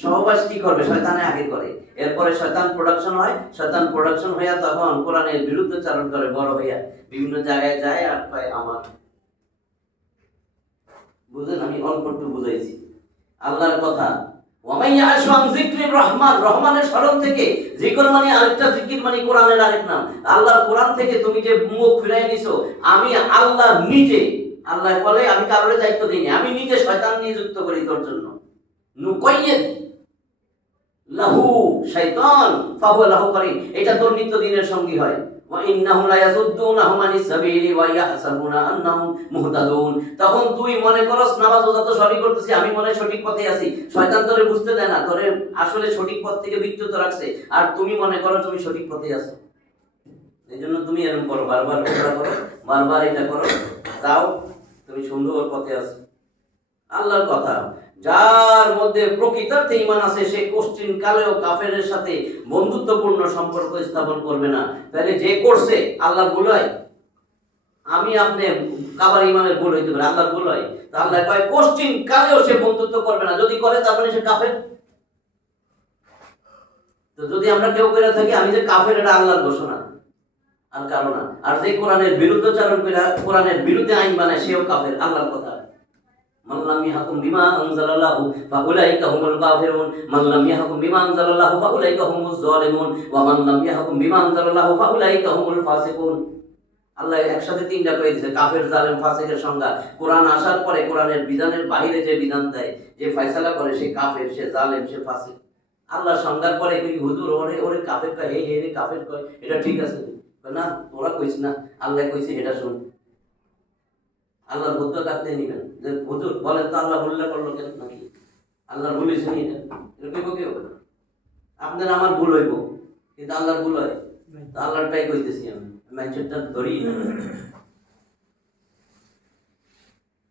সহবাস কি করবে, শয়তানে আগে করে, এরপরে শয়তান প্রোডাকশন হয়, শয়তান প্রোডাকশন হইয়া তখন কোরআনের বিরুদ্ধাচারণ করে, বড় হইয়া বিভিন্ন জায়গায় যায় আর কয় আমার। বুঝেন, আমি অল্প একটু বুঝাইছি আল্লাহর কথা। ওয়ামাই ইয়াশু আন যিকরির রহমান, রহমানের স্মরণ থেকে, জিকির মানে আরেকটা, জিকির মানে কোরআনের আরেক নাম। আল্লাহর কোরআন থেকে তুমি যে মুখ ফিরাই নিছো, আমি আল্লাহ নিজে, আল্লাহ বলে আমি কারোর দায়িত্ব দিইনি, আমি নিজে শয়তান নিযুক্ত করি তোর জন্য। নুকাইয়্যিদ, লাহু শাইতান ফাহুয়া লাহু কারিন, এটা তোর নিত্যদিনের সঙ্গী হয়। ওয়া ইন্নাহুম লা ইয়াসুদ্দুনাহুম আনিস সাবিলি ওয়া ইয়াহসাবুনা আন্নাহুম মুহতাদুন, তখন তুই মনে করস নামাজ রোজা তো সবই করতেছি, আমি মনে হয় সঠিক পথে আছি। শয়তান তোরে বুঝতে দেয় না, তোরে আসলে সঠিক পথ থেকে বিচ্যুত রাখছে, আর তুমি মনে করো তুমি সঠিক পথে আছো। এই জন্য তুমি এরকম করো, বারবার ওটা করো, বারবার এটা করো, যাও তুমি সুন্দর পথে আছো। আল্লাহর কথা, যার মধ্যে প্রকৃতার্থে ঈমান আছে সে কোশ্চিন কালেও কাফেরের সাথে বন্ধুত্বপূর্ণ সম্পর্ক স্থাপন করবে না। তাহলে যে করছে আল্লাহর ভুল হয়? আমি আপনি কাবার ইমামের ভুল হইতে পারে, আল্লাহর ভুল হয়? তা আল্লাহ কয় কোশ্চিন কালেও সে বন্ধুত্ব করবে না, যদি করে তার মানে সে কাফের। তো যদি আমরা কেউ করে থাকি আমি যে কাফের, এটা আল্লাহর ঘোষণা আর কারণ না। আর যে কোরআনের বিরুদ্ধাচরণ করে কোরআনের বিরুদ্ধে আইন বানায় সেও কাফের, আল্লাহর কথা। মান লাম ইয়াহকুম বিমা আনজালাল্লাহু ফাউলাইকা হুমুল কাফিরুন, মান লাম ইয়াহকুম বিমা আনজালাল্লাহু ফাউলাইকা হুমুজ জালিমুন, ওয়া মান লাম ইয়াহকুম বিমা আনজালাল্লাহু ফাউলাইকা হুমুল ফাসিকুন। আল্লাহ একসাথে তিনটা কয়ে দিয়েছে, কাফের, জালেম, ফাসিকের সংজ্ঞা। কোরআন আসার পরে কোরআনের বিধানের বাইরে যে বিধান দেয়, যে ফয়সালা করে, সে কাফের, সে জালেম, সে ফাসিক। আল্লাহ সংজ্ঞার পরে কি হুজুর ওরে ওরে কাফের কয়, হে রে কাফের কয়, এটা ঠিক আছে না? তোরা কইছ না, আল্লাহ কইছে, এটা শুন। আল্লাহর ভূত কাটতে নিবেন যে হুজুর বলেন তো আল্লাহ ভুল করলো কেন? নাকি আল্লাহর ভুল হয়েছে এটা? এরকম কেউ আপনার আমার ভুল হইব, কিন্তু আল্লাহর ভুল হয়? আল্লাহরটাই কইতেছি আমি, ম্যানচেটটা ধরি না।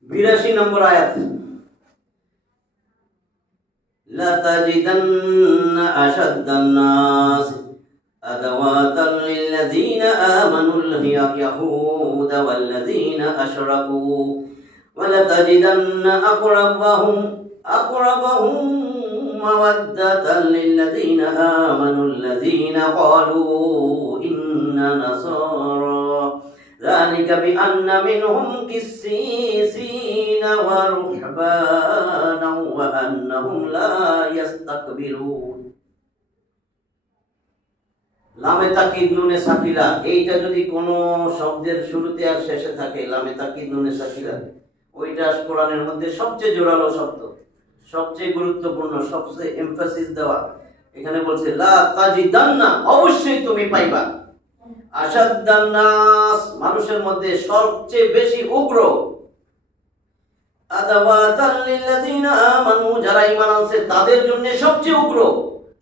82 নম্বর আয়াত, লা তাজিদান্না আশাদ্দান নাস আদাওয়াতাল লিল্লাযীনা আমানুল ইয়াহুদা ওয়াল্লাযীনা আশরাকু ওয়া লা তাজিদান্না আকরাবাহুম মাওয়াদ্দাতাল লিল্লাযীনা আমানুল্লাযীনা ক্বালু ইন্না নাসারা যালিকা বিআন্না মিনহুম কিসসিসিনা ওয়া রুহবানা ওয়া আন্নাহুম লা ইস্তাকবিরুন। লামে তাকিদ নুনে সাকিলা, এইটা যদি কোনো শব্দের শুরুতে আর শেষে থাকে, লামে তাকিদ নুনে সাকিলা, ওইটা কোরআনের মধ্যে সবচেয়ে জোরালো শব্দ, সবচেয়ে গুরুত্বপূর্ণ, সবচেয়ে এমফাসিস দেওয়া। এখানে বলছে লা তাজিদান্না, অবশ্যই তুমি পাইবা, আশাদ্দান নাস, মানুষের মধ্যে সবচেয়ে বেশি উগ্র, আদাওয়াতাল লিল্লাযীনা আমানু, যারা ঈমান আনছে তাদের জন্য সবচেয়ে উগ্র,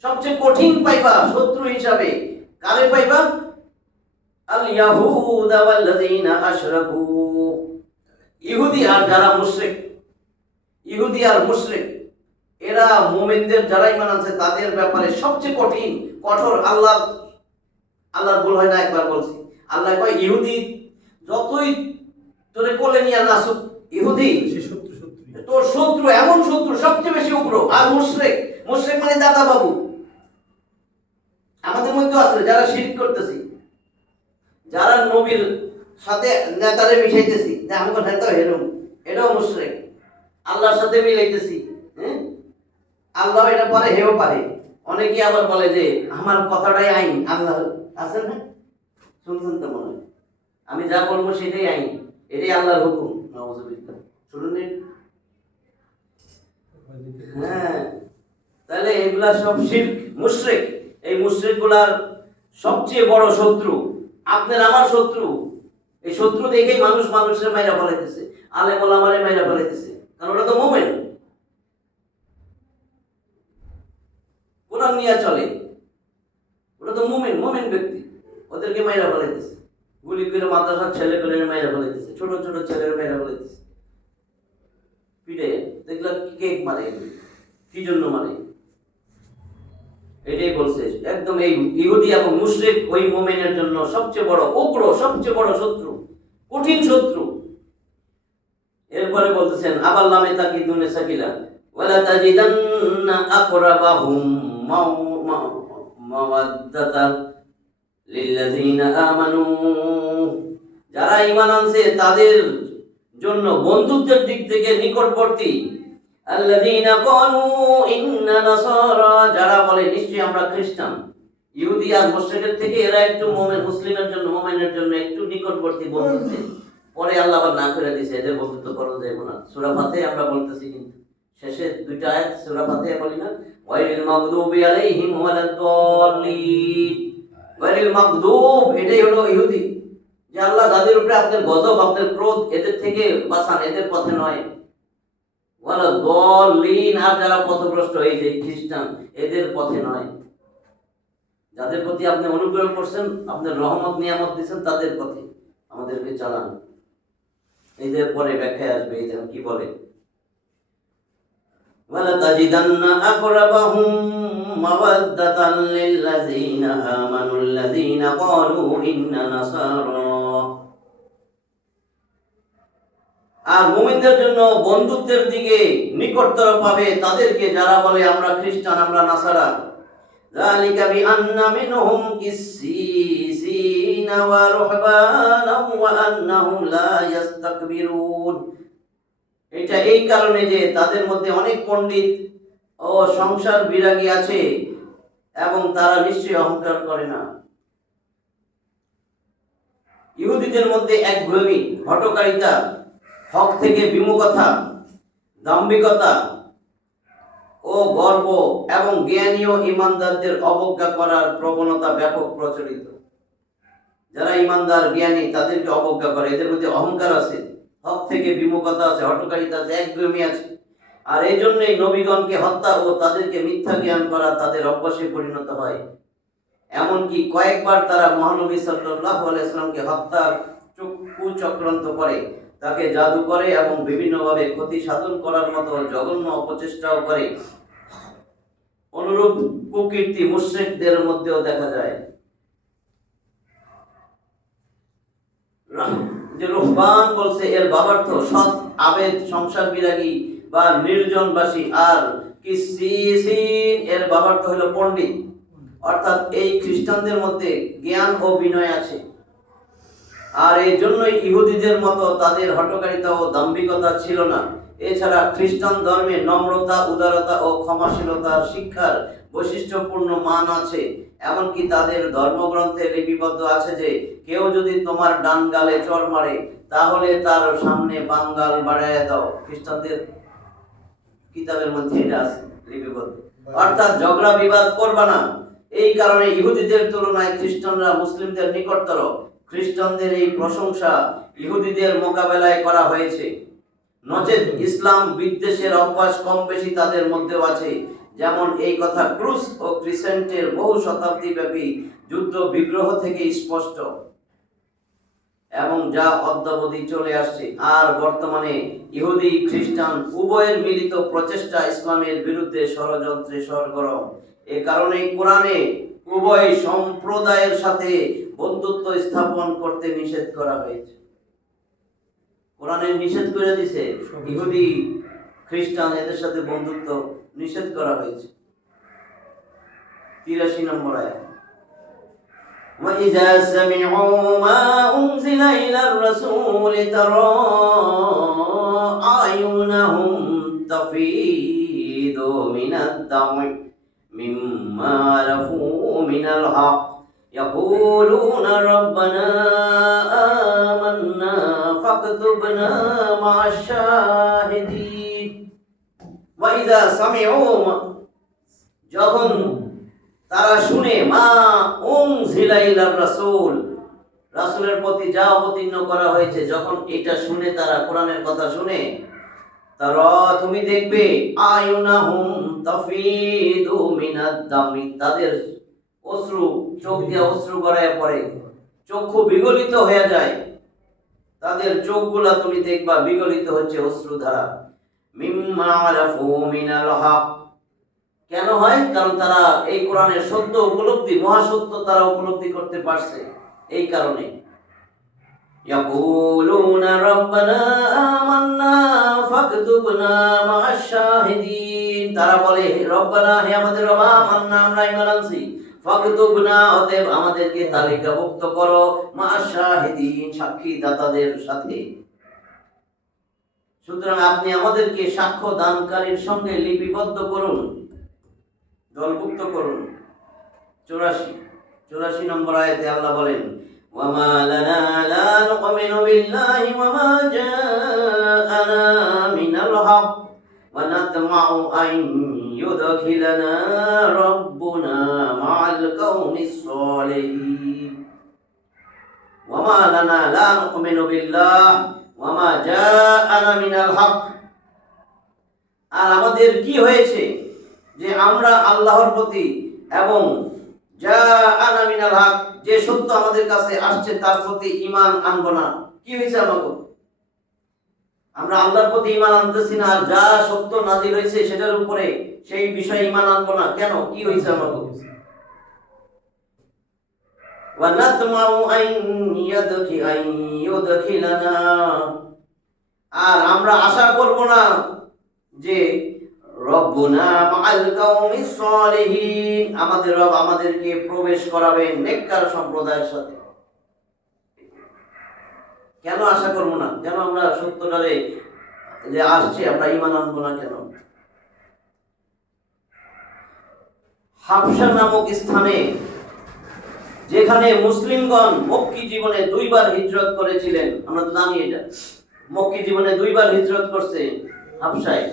সবচেয়ে কঠিন পাইবা শত্রু হিসাবে। কারে পাইবা? আল ইয়াহুদা ওয়াল্লাযীনা আশরাকু, ইহুদি আর যারা মুশরিক। ইহুদি আর মুশরিক এরা মুমিনদের যারা ঈমান আনছে তাদের ব্যাপারে সবচেয়ে কঠিন, কঠোর। আল্লাহর ভুল হয় না, একবার বলছি। আল্লাহ কয় ইহুদি যতই তোরে কোলে নিয়ে নাসুক, ইহুদি তোর শত্রু, এমন শত্রু সবচেয়ে বেশি উগ্র। আর মুশরিক, মুশরিক মানে দাদা বাবু। আমাদের মধ্যে আছে যারা শিরক করতেছি, যারা নবীর সাথে নেতারে মিশাইতেছি, যে আমাকে নেতা হেরুম, এটাও মুশরিক। আল্লাহর সাথে মিলাইতেছি, হ্যাঁ, আল্লাহ এটা পারে, হেও পারে। অনেকে আবার বলে যে আমার কথাটাই আইন, আল্লাহ আছেন না, শুনছেন তো মনে হয়, আমি যা বলবো সেটাই আইন, এটাই আল্লাহর হুকুম। নাউযুবিল্লাহ, শুনুন। হ্যাঁ, তাহলে এগুলা সব শিরক, মুশরিক। এই মুশরিক গুলার সবচেয়ে বড় শত্রু আপনার আমার শত্রু। এই শত্রু দেখেই মানুষ মানুষের মাইরা ফেলাইতেছে, আলেম ওলামারে মাইরা ফেলাইতেছে, কারণ ওরা তো মুমিন, কোরআন নিয়ে চলে, ওরা তো মুমিন, মুমিন ব্যক্তি, ওদেরকে মাইরা ফেলাইতেছে, গুলি করে মাদ্রাসার ছেলে পেলে মাইরা ফেলাইতেছে, ছোট ছোট ছেলের মাইরা ফেলাইতেছে পিঠে। দেখলা কেক মারে, কি জন্য মানে? এটাই বলছে একদম এই ইহুদি এবং মুশরিক ওই মুমিনের জন্য সবচেয়ে বড় উগ্র, সবচেয়ে বড় শত্রু, কঠিন শত্রু। এরপরে বলতেছেন আবার লামে তাকিদুনে সাকিলা, ওয়ালা তাজিদান্না আকরাবাহুম মাওয়াদ্দাতান লিল্লাযীনা আমানু, যারা ঈমান আনছে তাদের জন্য বন্ধুত্বের দিক থেকে নিকটবর্তী। আল্লাযীনা ক্বালু ইন্না নাসারা, যারা বলে নিশ্চয়ই আমরা খ্রিস্টান। ইহুদি আর মুশরিকের থেকে এরা একটু মুমিন, মুসলিমের জন্য, মুমিনের জন্য একটু নিকটবর্তী বন্ধুত্ব। পরে আল্লাহ আবার না করে দিয়েছে, এদের বন্ধুত্ব করা যাবে না। সূরা ফাতিহা আমরা বলতেছি, কিন্তু শেষে দুইটা আয়াত সূরা ফাতিহা বলি না, গায়রিল মাগদুবি আলাইহিম ওয়ালাদ-দাল্লিন। গায়রিল মাগদুব এটাই হলো ইহুদি, যে আল্লাহ যাদের উপরে আপনার গজব, আপনার ক্রোধ, এদের থেকে বাঁচান, এদের পথে নয়। ওয়ালাদ-দাল্লিন, আর যারা পথভ্রষ্ট, এই যে খ্রিস্টান, এদের পথে নয়। যাদের প্রতি আপনি অনুগ্রহ করছেন, আপনার রহমত নিয়ামত দিয়েছেন, তাদের পথে আমাদেরকে চালান। এদের পরে ব্যাখ্যায় আসবে, এই দেখুন কি বলে, وَلَتَجِدَنَّ أَقْرَبَهُم مَّوَدَّةً لِّلَّذِينَ آمَنُوا الَّذِينَ قَالُوا إِنَّا نَصَارَى। আর মুমিনদের জন্য বন্ধুত্বের দিকে নিকটতর পাবে তাদেরকে যারা বলে আমরা খ্রিস্টান, আমরা নাসারা। ذَلِكَ بِأَنَّ مِنْهُمْ قِسِّيسِينَ وَرُهْبَانًا وَأَنَّهُمْ لَا يَسْتَكْبِرُونَ। এটা এই কারণে যে তাদের মধ্যে অনেক পণ্ডিত ও সংসার বিরাগী আছে এবং তারা নিশ্চয়ই অহংকার করে না। ইহুদিদের মধ্যে একগুঁয়েমি, হঠকারিতা, হক থেকে বিমুখতা, দাম্ভিকতা ও গর্ব এবং জ্ঞানী ও ইমানদারদের অবজ্ঞা করার প্রবণতা ব্যাপক প্রচলিত। যারা ইমানদার জ্ঞানী তাদেরকে অবজ্ঞা করে, এদের মধ্যে অহংকার আছে, হক থেকে বিমুখতা আছে, হঠকারিতা আছে, একগুঁয়েমি আছে। আর এই জন্যই নবীগণকে হত্যা ও তাদেরকে মিথ্যা জ্ঞান করা তাদের অভ্যাসে পরিণত হয়। এমনকি কয়েকবার তারা মহানবী সাল্লাল্লাহু আলাইহি ওয়াসাল্লামকে হত্যার কুচক্রান্ত করে, তাকে জাদু করে এবং বিভিন্নভাবে ক্ষতি সাধন করার মতো জঘন্য অপচেষ্টাও করে। অনুরূপ কুকীর্তি মুশরিকদের মধ্যেও দেখা যায়। যে রুহবান বলছে, এর বাবার্থ সৎ, আবেদ, সংসার বিরাগী বা নির্জনবাসী। আর কিসিসিন এর বাবার্থ হলো পণ্ডিত। অর্থাৎ এই খ্রিস্টানদের মধ্যে জ্ঞান ও বিনয় আছে। আর এই জন্যই ইহুদিদের মতো তাদের হঠকারিতা ও দাম্ভিকতা ছিল না। এছাড়া খ্রিস্টান ধর্মে নম্রতা, উদারতা ও ক্ষমাশীলতার শিক্ষার বৈশিষ্ট্যপূর্ণ মান আছে। এমনকি তাদের ধর্মগ্রন্থে লিপিবদ্ধ আছে যে কেউ যদি তোমার ডান গালে চড় মারে তাহলে তার সামনে বাম গাল বাড়ায় দাও। খ্রিস্টানদের কিতাবের মধ্যে এটা আছে লিপিবদ্ধ। অর্থাৎ ঝগড়া বিবাদ করবা না। এই কারণে ইহুদিদের তুলনায় খ্রিস্টানরা মুসলিমদের নিকটতর। খ্রিস্টানদের এই প্রশংসা ইহুদিদের মোকাবেলায় করা হয়েছে। নচেত ইসলাম বিদ্বেষের অভ্যাস কম বেশি তাদের মধ্যেও আছে। যেমন এই কথা ক্রুস ও ক্রিসেন্টের বহু শতাব্দী ব্যাপী যুদ্ধ বিগ্রহ থেকে স্পষ্ট এবং যা অদ্যাবধি চলে আসছে। আর বর্তমানে ইহুদি খ্রিস্টান উভয়ের মিলিত প্রচেষ্টা ইসলামের বিরুদ্ধে ষড়যন্ত্রে সরগরম। এ কারণে কোরআনে উভয় সম্প্রদায়ের সাথে বন্ধুত্ব স্থাপন করতে নিষেধ করা হয়েছে। কোরআনে নিষেধ করে দিছে, ইহুদি খ্রিস্টান এদের সাথে বন্ধুত্ব নিষেধ করা হয়েছে। 83 নম্বর আয়াত, وَإِذَا سَمِعُوا مَا أُنزِلَ إِلَى الرَّسُولِ تَرَى أَعْيُنَهُمْ تَفِيضُ مِنَ الدَّمْعِ مِمَّا عَرَفُوا مِنَ الْحَقِّ يَقُولُونَ رَبَّنَا آمَنَّا فَاكْتُبْنَا مَعَ الشَّاهِدِينَ। وَإِذَا سَمِعُوا, যখন তারা শুনে, মা উনজিলা ইলার রাসূল, রাসূলের প্রতি যা অবতীর্ণ করা হয়েছে, যখন এটা শুনে তারা, কোরআনের কথা শুনে, তারা, তুমি দেখবে, আয়ুনাহুম তাফিদু মিনাদ দামি, তাদের অশ্রু, চোখ দিয়ে অশ্রু গড়ায় পড়ে, চক্ষু বিগলিত হয়ে যায়, তাদের চোখগুলা তুমি দেখবা বিগলিত হচ্ছে অশ্রু ধারা। মিম্মা আরাফু মিনাল হক, কেন হয়? কারণ তারা এই কোরআনের সত্য উপলব্ধি, মহাসত্য তারা উপলব্ধি করতে পারছে। এই কারণে ইয়াকুলুনা রাব্বানা আমান্না ফাকতুবনা মা'আশ শাহিদিন, তারা বলে, রব্বানা, হে আমাদের রব, আমান্না, আমরা ঈমান আনছি, ফাকতুবনা, অতএব আমাদেরকে তালিকাভুক্ত করো, মা'আশ শাহিদিন, সাক্ষীদাতাদের সাথে। সুতরাং আপনি আমাদেরকে সাক্ষ্য দানকারীর সঙ্গে লিপিবদ্ধ করুন, দলভুক্ত করুন। 84 নম্বর আয়াতে আল্লাহ বলেন, ওয়ামা লানা লা নুমিনু বিল্লাহি ওয়ামা জাআনা মিনাল হক ونطمع أن يدخلنا ربنا مع القوم الصالحين وما لنا لا نؤمن بالله وما جاءنا من الحق। আর আমাদের কি হয়েছে যে আমরা আল্লাহর প্রতি এবং জাআনা মিনাল হক, যে সত্য আমাদের কাছে আসছে তার প্রতি ঈমান আনবো না? কি হয়েছে আমাকে? আমরা আল্লাহর প্রতি ঈমান আনতেছি না, আর যা সত্য নাজিল হয়েছে সেটার উপরে সেই বিষয়ে ঈমান আনবো না কেন? কি হয়েছে আমাকে? ওয়া নাতমাউ আন ইউদখিলানা, আর আমরা আশা করব না যে রব্বুনা মাআল কওমিস সালিহিন, আমাদের রব আমাদেরকে প্রবেশ করাবেন নেককার সম্প্রদায়ের সাথে। কেন আশা করব না? কেন আমরা সত্যটারে যে আসছে আমরা ঈমান আনবো না কেন? হাবশা নামক স্থানে, যেখানে মুসলিমগণ মক্কি জীবনে 2 বার হিজরত করেছিলেন, আমরা তো জানি এটা, মক্কি জীবনে 2 বার হিজরত করছে হাবশায়,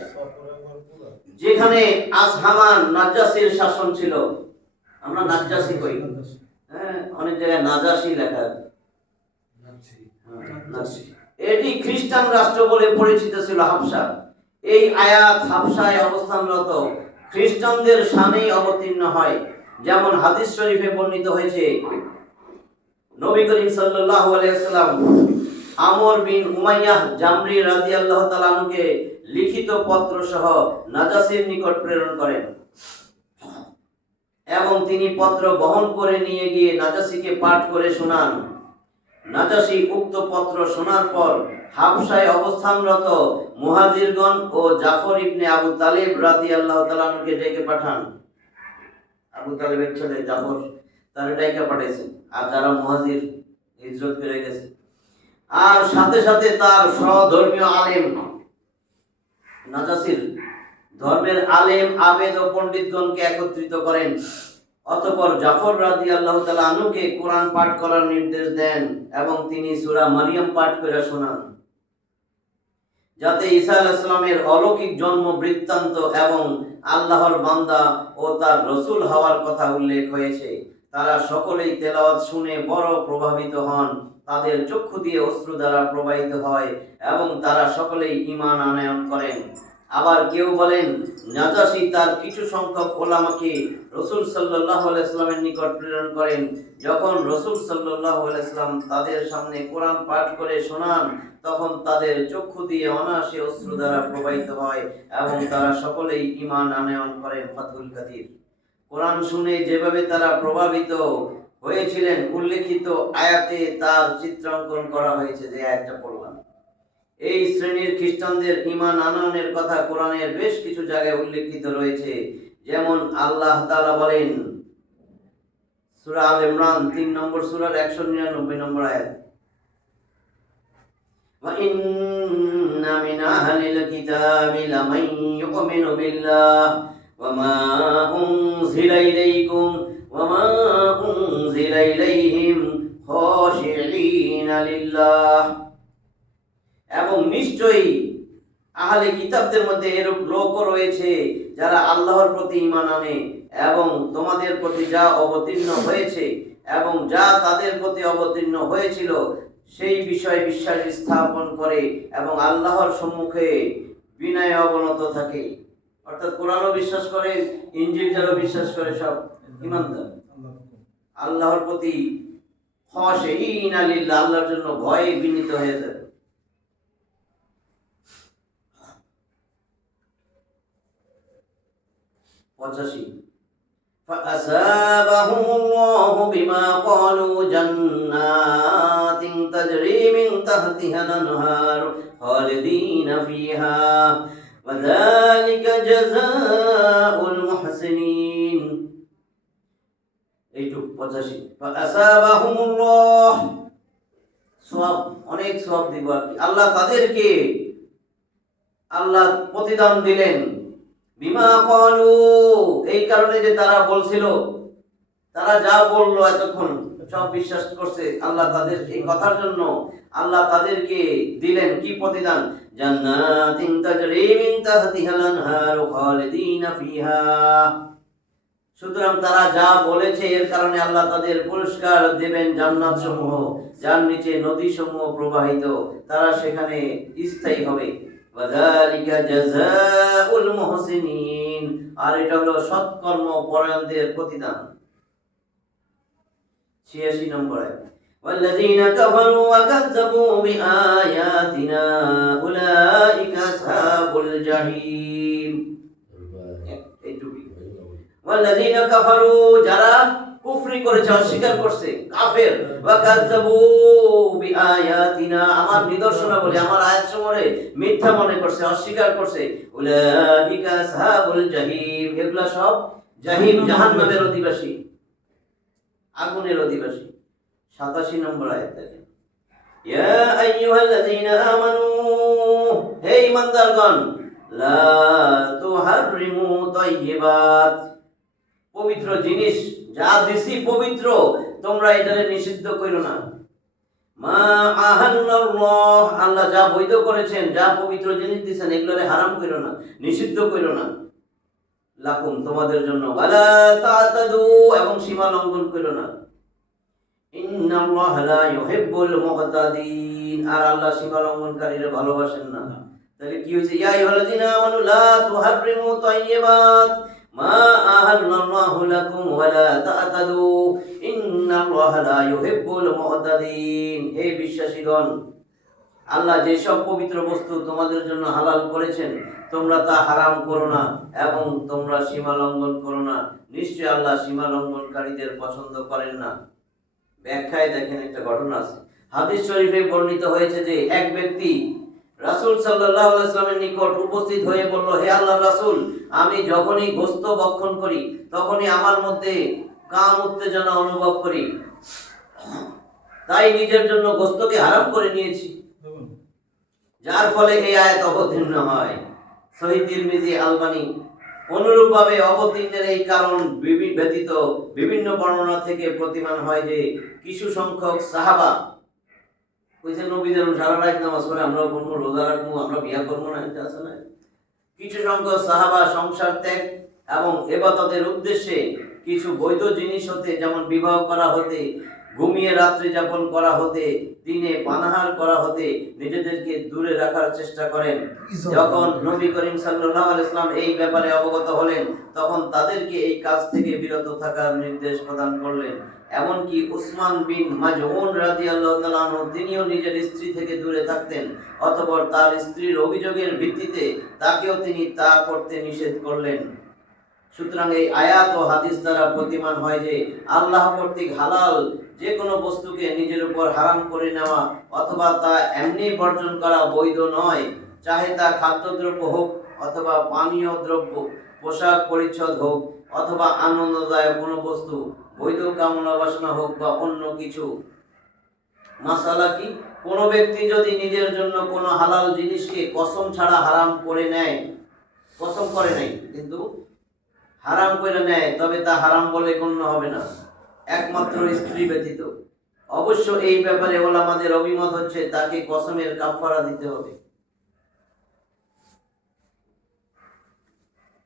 যেখানে আসহামান নাজ্জাসীর শাসন ছিল। আমরা নাজ্জাসী কই, হ্যাঁ, অনেক জায়গায় নাজাসী লেখা আছে। এটি খ্রিস্টান রাষ্ট্র বলে পরিচিত ছিল হাবশা। এই আয়াত হাবশায় অবস্থানরত খ্রিস্টানদের শানেই অবতীর্ণ হয়। যেমন হাদিস শরীফে বর্ণিত হয়েছে, নবী করিম সাল্লাল্লাহু আলাইহি ওয়াসাল্লাম আমর বিন উমাইয়াহ জামরি রাদিয়াল্লাহু তাআলা আনহুকে লিখিত পত্র সহ নাজাসীর নিকট প্রেরণ করেন এবং তিনি পত্র বহন করে নিয়ে গিয়ে নাজাসীকে পাঠ করে শোনান। নাজাসী উক্ত পত্র শোনার পর হাবশায় অবস্থানরত মুহাজিরগণ ও জাফর ইবনে আবু তালিব রাদিয়াল্লাহু তাআলা আনহুকে ডেকে পাঠান। আবু তালিবের ছেলে জাফর তার ডেকে পাঠাইছেন, আর যারা মুহাজির হিজরত করে গেছে, আর সাথে সাথে তার সহধর্মীয় আলেম, নাজাসীর ধর্মের আলেম, আবেদ ও পণ্ডিতগণকে একত্রিত করেন। অতঃপর জাফর রাদিয়াল্লাহু তাআলা আনহুকে কোরআন পাঠ করার নির্দেশ দেন এবং তিনি সূরা মারিয়াম পাঠ করে শোনান, যাতে ঈসা আলাইহিস সালামের অলৌকিক জন্ম বৃত্তান্ত এবং আল্লাহর বান্দা ও তার রাসূল হওয়ার কথা উল্লেখ হয়েছে। তারা সকলেই তেলাওয়াত শুনে বড় প্রভাবিত হন, তাদের চক্ষু দিয়ে অশ্রু দ্বারা প্রবাহিত হয় এবং তারা সকলেই ঈমান আনয়ন করেন। আবার কেউ বলেন, নাজাসী তার কিছু সংখ্যক ওলামাকে রাসূল সাল্লাল্লাহু আলাইহি ওয়াসাল্লামের নিকট প্রেরণ করেন। যখন রাসূল সাল্লাল্লাহু আলাইহি ওয়াসাল্লাম তাদের সামনে কোরআন পাঠ করে শোনান, তখন তাদের চক্ষু দিয়ে অনায়াসে অশ্রু দ্বারা প্রবাহিত হয় এবং তারা সকলেই ঈমান আনয়ন করেন। ফাতুল কাদির। কোরআন শুনে যেভাবে তারা প্রভাবিত হয়েছিলেন উল্লেখিত আয়াতে তার চিত্রাঙ্কন করা হয়েছে, যে আয়াতটা পড়লাম। এই শ্রেণীর খ্রিস্টানদের ঈমান আনয়নের কথা কোরআনের বেশ কিছু জায়গায় উল্লেখিত রয়েছে। যেমন আল্লাহ তাআলা বলেন সূরা আল ইমরান 3 নম্বর সূরার 199 নম্বর আয়াত, ওয়া ইন্না মিন আহলিল কিতাবি লামান ইউমিনু বিল্লাহ ওয়া মা উনজিলা ইলাইকুম ওয়া মা উনজিলা ইলাইহিম খাশিঈনা লিল্লাহ। এবং নিশ্চয়ই আহলে কিতাবদের মধ্যে এরূপ লোকও রয়েছে যারা আল্লাহর প্রতি ঈমান আনে এবং তোমাদের প্রতি যা অবতীর্ণ হয়েছে এবং যা তাদের প্রতি অবতীর্ণ হয়েছিল সেই বিষয়ে বিশ্বাস স্থাপন করে এবং আল্লাহর সম্মুখে বিনয়ে অবনত থাকে। অর্থাৎ কোরআনও বিশ্বাস করে, ইনজিল যারা বিশ্বাস করে, সব ঈমানদার। আল্লাহর প্রতি খাশিঈনা লিল্লাহ, আল্লাহর জন্য ভয়ে বিনীত হয়ে যায়। فأصابهم الله بما قالوا جنات تجري من تحتها الأنهار خالدين فيها وذلك جزاء المحسنين। এইটুক 85। فأصابهم الله, সওয়াব, অনেক সওয়াব দিব আর কি। আল্লাহ তাদেরকে প্রতিদান দিলেন বিমা ক্বালু, এই কারণে যে তারা বলছিল, তারা যা বললো এতক্ষণ সব বিশ্বাস করছে, আল্লাহ তাদের এই কথার জন্য আল্লাহ তাদেরকে দিলেন কি প্রতিদান? জান্নাতিন তাজরি মিন তাহতিহাল আনহারু খালিদিনা ফিহা। সুতরাং তারা যা বলেছে এর কারণে আল্লাহ তাদের পুরস্কার দেবেন জান্নাত সমূহ, যার নিচে নদী সমূহ প্রবাহিত, তারা সেখানে স্থায়ী হবে। ওয়াযালিকা জাযাউল মুহসিনিন, আর এটা হলো সৎকর্ম পরায়ণদের প্রতিদান। 86 নম্বর আয়াত। والذين كفروا وكذبوا بآياتنا أولئك أصحاب الجحيم। والذين كفروا, যারা কুফরি করেছে, অস্বীকার করছে, কাফের, ওয়াকাযযাবু বিআয়াতিনা, আমার নিদর্শনাবলী, আমার আয়াতসমূহে মিথ্যা মনে করছে, অস্বীকার করছে, উলাইকা আসহাবুল জাহিম, এগুলা সব জাহিম, জাহান্নামের অধিবাসী, আগুনের অধিবাসী। 87 নম্বর আয়াত দেখেন। ইয়া আইয়ুহাল্লাযীনা আমানু, হে ঈমানদারগণ, লা তুহাররিমু তাইয়্যিবাত, পবিত্র জিনিস যা দিছি পবিত্র, তোমরা এটাকে নিষিদ্ধ করো না। মা আহাল্লাল্লাহ, আল্লাহ যা বৈধ করেছেন, যা পবিত্র জিনিস দিয়েছেন, এগুলোরে হারাম করো না, নিষিদ্ধ করো না। লাকুম, তোমাদের জন্য। ওয়ালা তাতাদু, এবং সীমা লঙ্ঘন করো না। ইন্নাল্লাহা লা ইউহিব্বুল মুতাদিন, আর আল্লাহ সীমা লঙ্ঘনকারীরা ভালোবাসেন না। তাহলে কি হয়েছে? ইয়া আইয়ুহাল্লাযীনা আমানু লা তুহাররিমু তাইয়্যিবাত মা আহাল্লাল্লাহু লাকুম ওয়ালা তাতাদু ইন্নাল্লাহা লা ইউহিব্বুল মুতাদিন। হে বিশ্বাসীগণ, আল্লাহ যেসব পবিত্র বস্তু তোমাদের জন্য হালাল করেছেন, তোমরা তা হারাম করো না এবং তোমরা সীমা লঙ্ঘন করো না। নিশ্চয়ই আল্লাহ সীমা লঙ্ঘনকারীদের পছন্দ করেন না। ব্যাখ্যায় দেখেন একটা ঘটনা আছে। হাদিস শরীফে বর্ণিত হয়েছে যে এক ব্যক্তি রাসূল সাল্লাল্লাহু আলাইহি ওয়াসাল্লামের নিকট উপস্থিত হয়ে বলল, হে আল্লাহর রাসূল, আমি যখনই গোশত ভক্ষণ করি তখনই আমার মধ্যে কাম উত্তেজনা অনুভব করি, তাই নিজের জন্য গোশতকে হারাম করে নিয়েছি, যার ফলে এই আয়াত অবতীর্ণ হয়। সহিহ তিরমিজি, আলবানী। অনুরূপভাবে অবতীর্ণের এই কারণ ব্যতীত বিভিন্ন বর্ণনা থেকে প্রতীয়মান হয় যে কিছু সংখ্যক সাহাবা কইছে, নবীদের সারা রাত নামাজ পড়ে, আমরাও করবো, রোজা রাখবো, আমরা বিয়া করবো না, এটা আছে না। কিছু সংখ্যক সাহাবা সংসার ত্যাগ এবং ইবাদতের উদ্দেশ্যে কিছু বৈধ জিনিস হতে, যেমন বিবাহ করা হতে, ঘুমিয়ে রাত্রি যাপন করা হতে, দিনে পানাহার করা হতে নিজেদেরকে দূরে রাখার চেষ্টা করেন। যখন নবী করিম সাল্লাল্লাহু আলাইহি ওয়াসাল্লাম এই ব্যাপারে অবগত হলেন, তখন তাদেরকে এই কাজ থেকে বিরত থাকার নির্দেশ প্রদান করলেন। এমনকি উসমান বিন মাজউন রাদিয়াল্লাহু তাআলা আনহু, তিনিও নিজের স্ত্রী থেকে দূরে থাকতেন, অতঃপর তার স্ত্রীর অভিযোগের ভিত্তিতে তাকেও তিনি তা করতে নিষেধ করলেন। সুতরাং এই আয়াত ও হাদিস দ্বারা প্রতীয়মান হয় যে আল্লাহ কর্তৃক হালাল যে কোনো বস্তুকে নিজের উপর হারাম করে নেওয়া অথবা তা এমনি বর্জন করা বৈধ নয়, চাহে তা খাদ্যদ্রব্য হোক অথবা পানীয় দ্রব্য, পোশাক পরিচ্ছদ হোক অথবা আনন্দদায়ক কোনো বস্তু, বৈধ কামনা বাসনা হোক বা অন্য কিছু। মাসালা কি? কোনো ব্যক্তি যদি নিজের জন্য কোনো হালাল জিনিসকে কসম ছাড়া হারাম করে নেয়, কসম করে নাই কিন্তু হারাম করে নেয়, তবে তা হারাম বলে গণ্য হবে না, একমাত্র স্ত্রী ব্যতীত। অবশ্য এই ব্যাপারে ওলামাদের অভিমত হচ্ছে তাকে কসমের কাফারা দিতে হবে।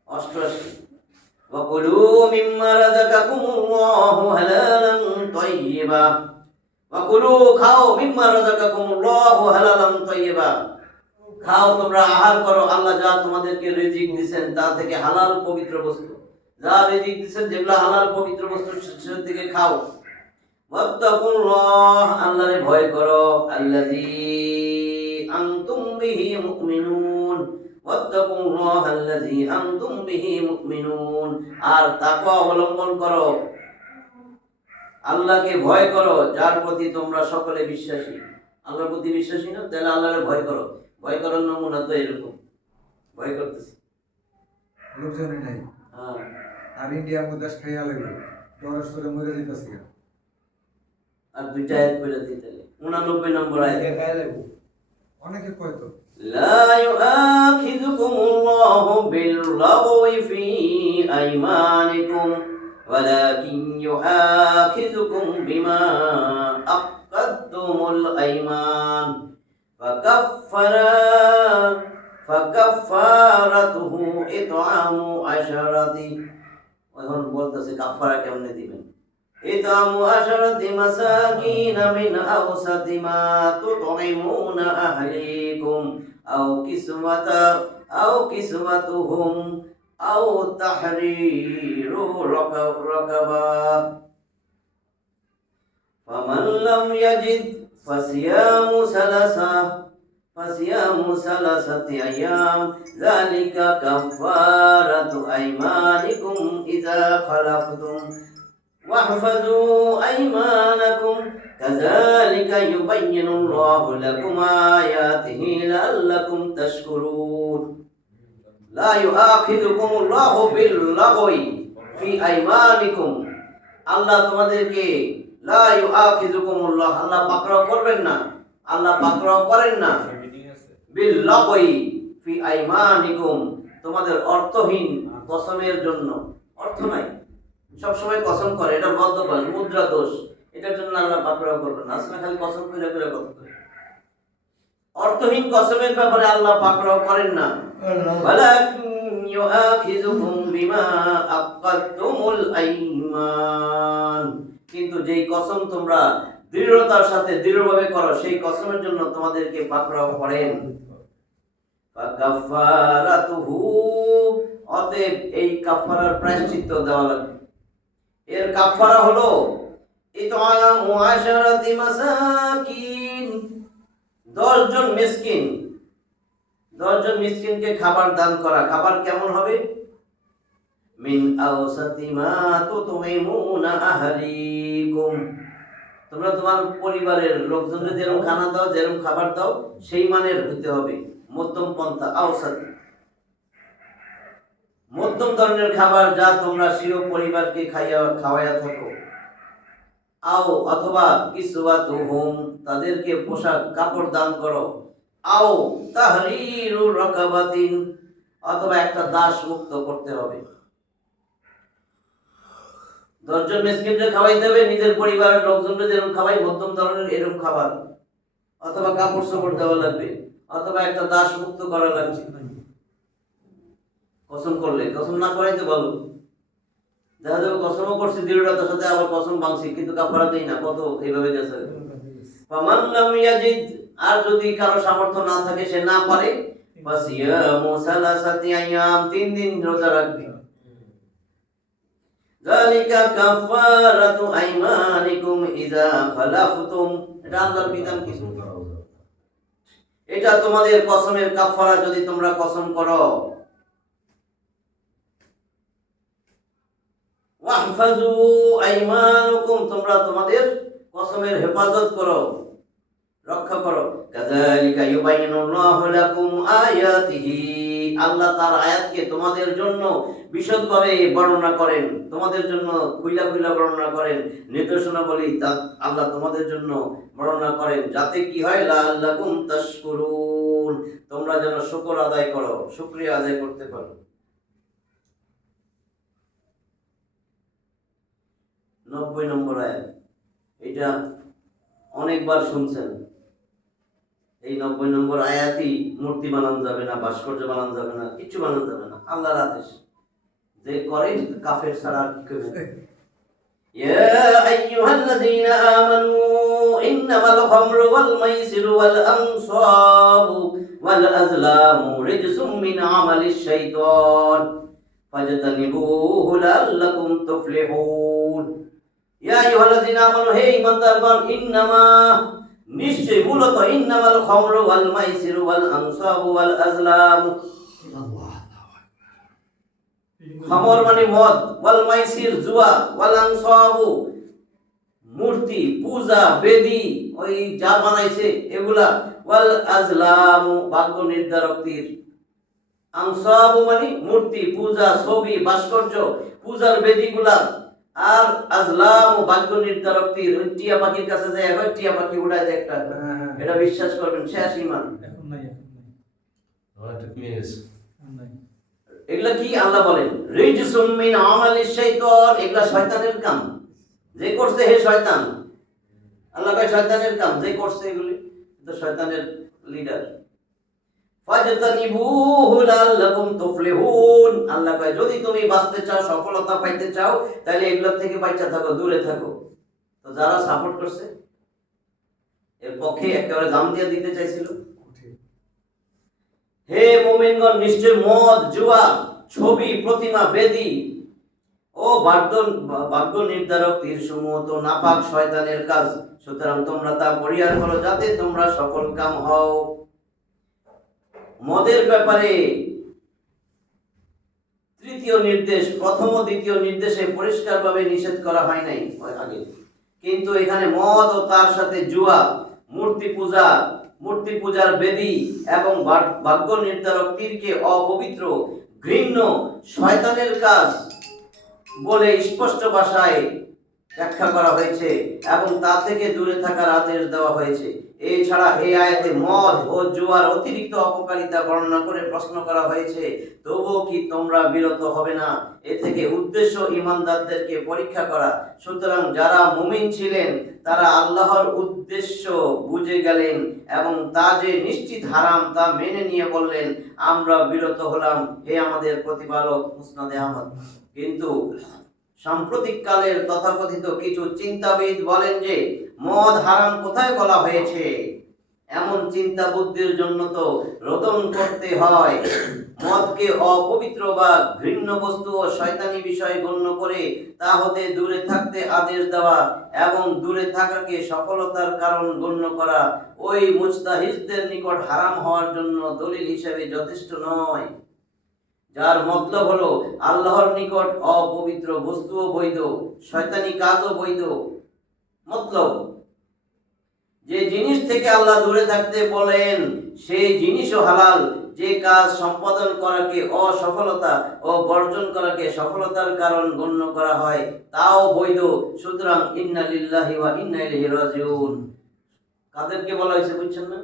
88 ওয়াকুলু মিম্মা রাযাকাকুমুল্লাহু হালালান তাইয়্যিবা, ওয়াকুলু, খাও, মিম্মা রাযাকাকুমুল্লাহু হালালান তাইয়্যিবা, খাও, তোমরা আহার করো, আল্লাহ যা তোমাদেরকে রিজিক দিবেন তা থেকে হালাল পবিত্র বস্তু, যা রিজিক দিবেন যেগুলো হালাল পবিত্র বস্তু সেটা থেকে খাও। ওয়াত্তাকুল্লাহ, আল্লাহরে ভয় করো, আল্লাযী আনতুম বিহি মুমিনুন, ওয়াত্তাকুল্লাহ আল্লাযী আনতুম বিহি মুমিনুন, আর তাকওয়া অবলম্বন করো, আল্লাহকে ভয় করো যার প্রতি তোমরা সকলে বিশ্বাসী। আল্লাহর প্রতি বিশ্বাসী না, তাহলে আল্লাহরে ভয় করো। ভয় করার নমুনা তো এরকম, ভয় করতেছি লোকজনে নাই। হ্যাঁ, আর ইন্ডিয়ার মধ্যে খাইয়া লাগবে, জ্বরের সুরে মরে যেতেছে। আর দুইটা আয়াত পড়ে দিতে 89 নম্বর আয়াত। অনেকে কয় তো, লা ইউআখিযুকুমুল্লাহু বিল-লাগওয়ি ফি আইমানিকুম ওয়ালাকিন ইউআখিযুকুম বিমা আকাদ্তুমুল আইমান ফাকাফফারাতুহু ইতআমু আশারাতি। এখন বলতেছে কাফারা কেমনে দিবেন। ইতআমু আশারাতি মাসাকিন মিন আওসাতি মা তুতঈমুনা আহলিকুম আও কিসওয়াতুহুম আও তাহরিরু রাকাবা। ফামান লাম ইয়াজিদ ফাসিয়ামু সালাসাতি আইয়াম যালিকা কাফারাতু আইমানিকুম ইযা খালাফতুম ওয়াহফাযু আইমানাকুম কাযালিকা ইউবাইয়িনুল্লাহু লাকুম আয়াতিহি লাআল্লাকুম তাশকুরুন। লা ইউআখিযুকুমুল্লাহু বিল-লাগওয়ি ফি আইমানিকুম। আল্লাহ তোমাদেরকে লা ইউআখিযুকুমুল্লাহ, আল্লাহ পাকড়াও করবেন না, আল্লাহ পাকড়াও করেন না বিল-লাগওয়ি ফি আইমানিকুম, তোমাদের অর্থহীন কসমের জন্য। অর্থ নাই, সব সময় কসম করে, এটা বদ্ধবাস, মুদ্রা দোষ, এটার জন্য আল্লাহ পাকড়াও করবেন না। আসলে খালি কসম করে করে কথা করে। অর্থহীন কসমের ব্যাপারে আল্লাহ পাকড়াও করেন না। ওয়ালাকিন ইউআখিযুকুম বিমা আকাদতুমুল আইমান, কিন্তু যেই কসম তোমরা দৃঢ়তার সাথে দৃঢ়ভাবে করো সেই কসমের জন্য তোমাদেরকে পাকড়াও করেন। ফাকাফারাতুহু, অতএব এই কাফারার প্রায়শ্চিত্ত দেওয়া লাগবে। এর কাফারা হলো ইতআমু আশারাতি মাসাকিন, 10 জন মিসকিন, 10 জন মিসকিনকে খাবার দান করা। খাবার কেমন হবে? মিন আওসাতি মা তুতঈমুনা আহলিকুম, তোমরা তোমার পরিবারের লোকজনদের যেরকম খানা দাও, যেরকম খাবার দাও, সেই মানের হতে হবে, মধ্যম পন্থা। আওসাতি, মধ্যম ধরনের খাবার যা তোমরা স্বীয় পরিবারকে খাওয়াইয়া থাকো। আও অথবা কিসওয়াতুহুম, তাদেরকে পোশাক কাপড় দান করো। আও তাহরিরু রাকাবাতিন, অথবা একটা দাস মুক্ত করতে হবে। 10 জন মিসকিনকে খাওয়াইতে হবে, নিজের পরিবারের লোকজনকে যেরকম খাওয়াই মধ্যম ধরনের এরকম খাবার, অথবা কাপড় চোপড় দেওয়া লাগবে, অথবা একটা দাস মুক্ত করা লাগবে। কসম করলে, কসম না করাইতে বলো, দেখা যাবে কসমও করছি দৃঢ়তার সাথে, আবার কসম ভাঙছি কিন্তু কাফারা দেই না, কত এইভাবে গেছে। ফামান লাম ইয়াজিদ, আর যদি কারো সামর্থ্য না থাকে, সে না পারে, ফাসিয়ামু সালাসাতি আইয়াম, 3 দিন রোজা রাখবে। যালিকা কাফারাতু আইমানিকুম ইযা খালাফতুম, এটা আল্লাহর বিধান কিছু। এটা তোমাদের কসমের কাফারা যদি তোমরা কসম করো। ওয়াহফাযু আইমানুকুম, তোমরা তোমাদের কসমের হেফাজত করো, রক্ষা করো। কাযালিকা ইউবাইয়িনুল্লাহু লাকুম আয়াতিহি, আল্লাহ তার আয়াতকে তোমাদের জন্য বিশদভাবে বর্ণনা করেন, তোমাদের জন্য খুইলা খুইলা বর্ণনা করেন, নির্দেশনা বলি তা আল্লাহ তোমাদের জন্য বর্ণনা করেন, যাতে কি হয়, লাআল্লাকুম তাশকুরুন, তোমরা যেন শুকর আদায় করো, শুকরিয়া আদায় করতে পারো। 90 নম্বর আয়াত, এটা অনেকবার শুনছেন। এই 90 নম্বর আয়াতই মূর্তি বানানো যাবে না, ভাস্কর্য বানানো যাবে না, কিছু বানানো যাবে না, আল্লাহর আদেশ। যে করে কাফের ছাড়া আর কি করবে। ইয়া আইয়ুহাল্লাযীনা আমানু ইন্নামাল খামরু ওয়াল মাইসিরু ওয়াল আনসাবু ওয়াল আজলামু রিজসুম মিন আমালিশ শাইতান ফাজতানিবুহু লাআল্লাকুম তুফলিহুন। ইয়া আইয়ুহাল্লাযীনা আমানু, হে ঈমানদারগণ, ইন্নামা, নিশ্চয়, মূলত, ইন্নামাল খামরু ওয়াল মাইসিরু ওয়াল আনসাবু ওয়াল আজলামু, খামর মানে মদ, ওয়াল মাইসির জুয়া, ওয়াল আনসাবু মূর্তি পূজা বেদি, ওই যা বানাইছে এগুলা, ওয়াল আজলামু ভাগ্য নির্ধারক তীর। আনসাবু মানে মূর্তি পূজা, ছবি, ভাস্কর্য, পূজার বেদিগুলা, আর আজলাম ভাগ্য নির্ধারক তীর। ওই টিয়া পাখির কাছে যায়, এখন টিয়া পাখি উড়ায় দেয় একটা, এটা বিশ্বাস করবেন, শেষ ঈমান। এখন নাই, এখন নাই, আমার একটা কমে গেছে। এখন নাই। এগুলা কি আল্লাহ বলেন, রিজসুম মিন আমালিশ শাইতান, এগুলা শয়তানের কাম, যে করছে হে শয়তান। আল্লাহ কয় শয়তানের কাম, যে করছে এগুলি তো শয়তানের লিডার। ফাজতানিবুহু লাআল্লাকুম তুফলিহুন, আল্লাহ কয় যদি তুমি বাঁচতে চাও, সফলতা পাইতে চাও, তাহলে এগুলোর থেকে বাঁচা থাকো, দূরে থাকো। তো যারা সাপোর্ট করছে এর পক্ষে একেবারে জাম দিয়ে দিতে চাইছিল। হে মুমিনগণ, নিশ্চয় মদ, জুয়া, ছবি, প্রতিমা, বেদী ও ভাগ্য নির্ধারক তীরসমূহ তো নাপাক শয়তানের কাজ, সুতরাং তোমরা তা পরিহার করো যাতে তোমরা সফল কাম হও। মদের ব্যাপারে তৃতীয় নির্দেশ, প্রথম ও দ্বিতীয় নির্দেশে পরিষ্কারভাবে নিষেধ করা হয় নাই আগে, কিন্তু এখানে মদ ও তার সাথে জুয়া, মূর্তি পূজার বেদী এবং ভাগ্য নির্ধারক তীরকে অপবিত্র, ঘৃণ্য, শয়তানের কাজ বলে স্পষ্ট ভাষায় ব্যাখ্যা করা হয়েছে এবং তা থেকে দূরে থাকার আদেশ দেওয়া হয়েছে। এছাড়া এই আয়াতে মদ ও জুয়ার অতিরিক্ত অপকারিতা বর্ণনা করে প্রশ্ন করা হয়েছে, তবুও কি তোমরা বিরত হবে না? এ থেকে উদ্দেশ্য ঈমানদারদেরকে পরীক্ষা করা। সুতরাং যারা মুমিন ছিলেন তারা আল্লাহর উদ্দেশ্য বুঝে গেলেন এবং তা যে নিশ্চিত হারাম তা মেনে নিয়ে বললেন, আমরা বিরত হলাম হে আমাদের প্রতিপালক। মুসনাদে আহমদ। কিন্তু সাম্প্রতিক কালের তথাকথিত কিছু চিন্তাবিদ বলেন যে মদ হারাম কোথায় বলা হয়েছে? এমন চিন্তা বুদ্ধির জন্য তো রোদন করতে হয়। মদকে অপবিত্র বা ঘৃণ্য বস্তু ও শয়তানি বিষয় গণ্য করে তা হতে দূরে থাকতে আদেশ দেওয়া এবং দূরে থাকাকে সফলতার কারণ গণ্য করা ওই মুজতাহিদদের নিকট হারাম হওয়ার জন্য দলিল হিসেবে যথেষ্ট নয়। যার মতলব হলো আল্লাহর নিকট অপবিত্র বস্তুও বৈধ, শয়তানি কাজও বৈধ। মতলব যে জিনিস থেকে আল্লাহ দূরে থাকতে বলেন সেই জিনিসও হালাল, যে কাজ সম্পাদন করাকে অসফলতা ও বর্জন করাকে সফলতার কারণ গণ্য করা হয় তাও বৈধ। সুতরাং ইন্না লিল্লাহি ওয়া ইন্না ইলাইহি রাজিউন কাদেরকে বলা হয়েছে বুঝছেন না?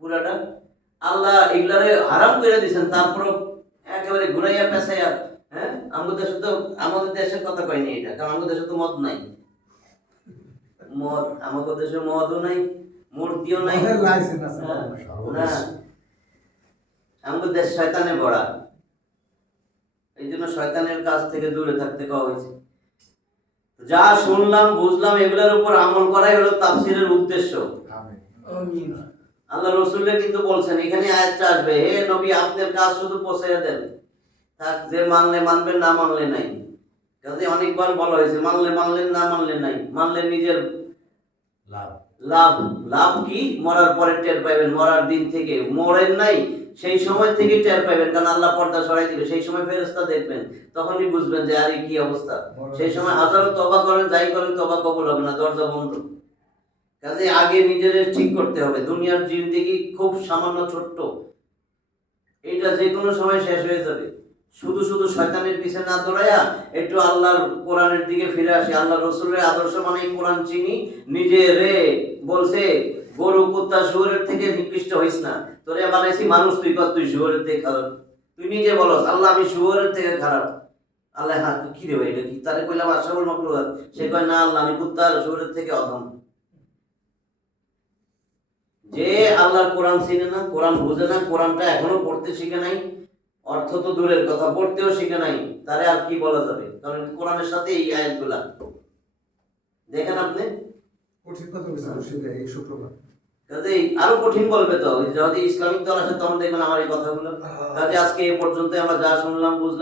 পুরাটা আল্লাহ এগুলারে হারাম করে দিয়েছেন, তারপর একেবারে ঘুরাইয়া পেঁচাইয়া, হ্যাঁ আমাদের দেশে তো, আমাদের দেশের কথা কয়নি এটা, কারণ আমাদের দেশে তো মদ নাই। মদ আমাদের দেশে মদও নাই, মূর্তিও নাই, না আমাদের দেশ শয়তানে ভরা। এই জন্য শয়তানের কাছ থেকে দূরে থাকতে কওয়া হয়েছে। যা শুনলাম বুঝলাম এগুলোর উপর আমল করাই হলো তাফসীরের উদ্দেশ্য। আল্লাহ রসুল্লাহ কিন্তু বলছেন, এখানে আয়াতটা আসবে, হে নবী আপনার কাজ শুধু পৌঁছাইয়া দেন, থাক যে মানলে মানবেন, না মানলে নাই। কাজে অনেকবার বলা হয়েছে মানলে মানলেন, না মানলে নাই। মানলে নিজের লাভ। লাভ কি? মরার পরে টের পাইবেন, মরার দিন থেকে। মরেন নাই সেই সময় থেকে টের পাইবেন, কারণ আল্লাহ পর্দা সরাই দিবে, সেই সময় ফেরেশতা দেখবেন, তখনই বুঝবেন যে আরে কি অবস্থা। সেই সময় হাজারো তওবা করেন, যাই করেন তওবা কবুল হবে না, দরজা বন্ধ। কাজে আগে নিজের ঠিক করতে হবে। দুনিয়ার জিন্দেগি খুব সামান্য, ছোট্ট, এটা যে কোনো সময় শেষ হয়ে যাবে। শুধু শুধু শয়তানের পিছনে না দৌড়াইয়া একটু আল্লাহর কোরআনের দিকে ফিরে আসি। আল্লাহ রসুলের আদর্শ মানে কোরআন চিনি, নিজে রে বলছে গরু কুত্তা শুয়োরের থেকে নিকৃষ্ট হইস না, তোরে বানাইছি মানুষ, তুই কর তুই শুয়োরের থেকে খারাপ। তুই নিজে বলস আল্লাহ আমি শুয়োরের থেকে খারাপ। আল্লাহ হ্যাঁ কি রে ভাই এটা কি? তারে কইলাম আশরাফুল মাখলুকাত, সে কয় না আল্লাহ আমি কুত্তা আর শুয়োরের থেকে অধম। যে আল্লাহর কোরআন চিনে না, কোরআন বুঝে না, কোরআনটা এখনো পড়তে শিখে নাই, অর্থ তো দূরের কথা পড়তেও শিখে নাই, তারে আর কি বলা যাবে? কারণ কোরআনের সাথে এই আয়াতগুলা দেখেন আপনি কঠিন কথা বলছেন এই শুক্রবার, কাজে আরো কঠিন বলবে। তো যদি ইসলামিক দল আসে তখন দেখবেন আমার এই কথাগুলো। কাজে আজকে এ পর্যন্ত আমরা যা শুনলাম বুঝলাম।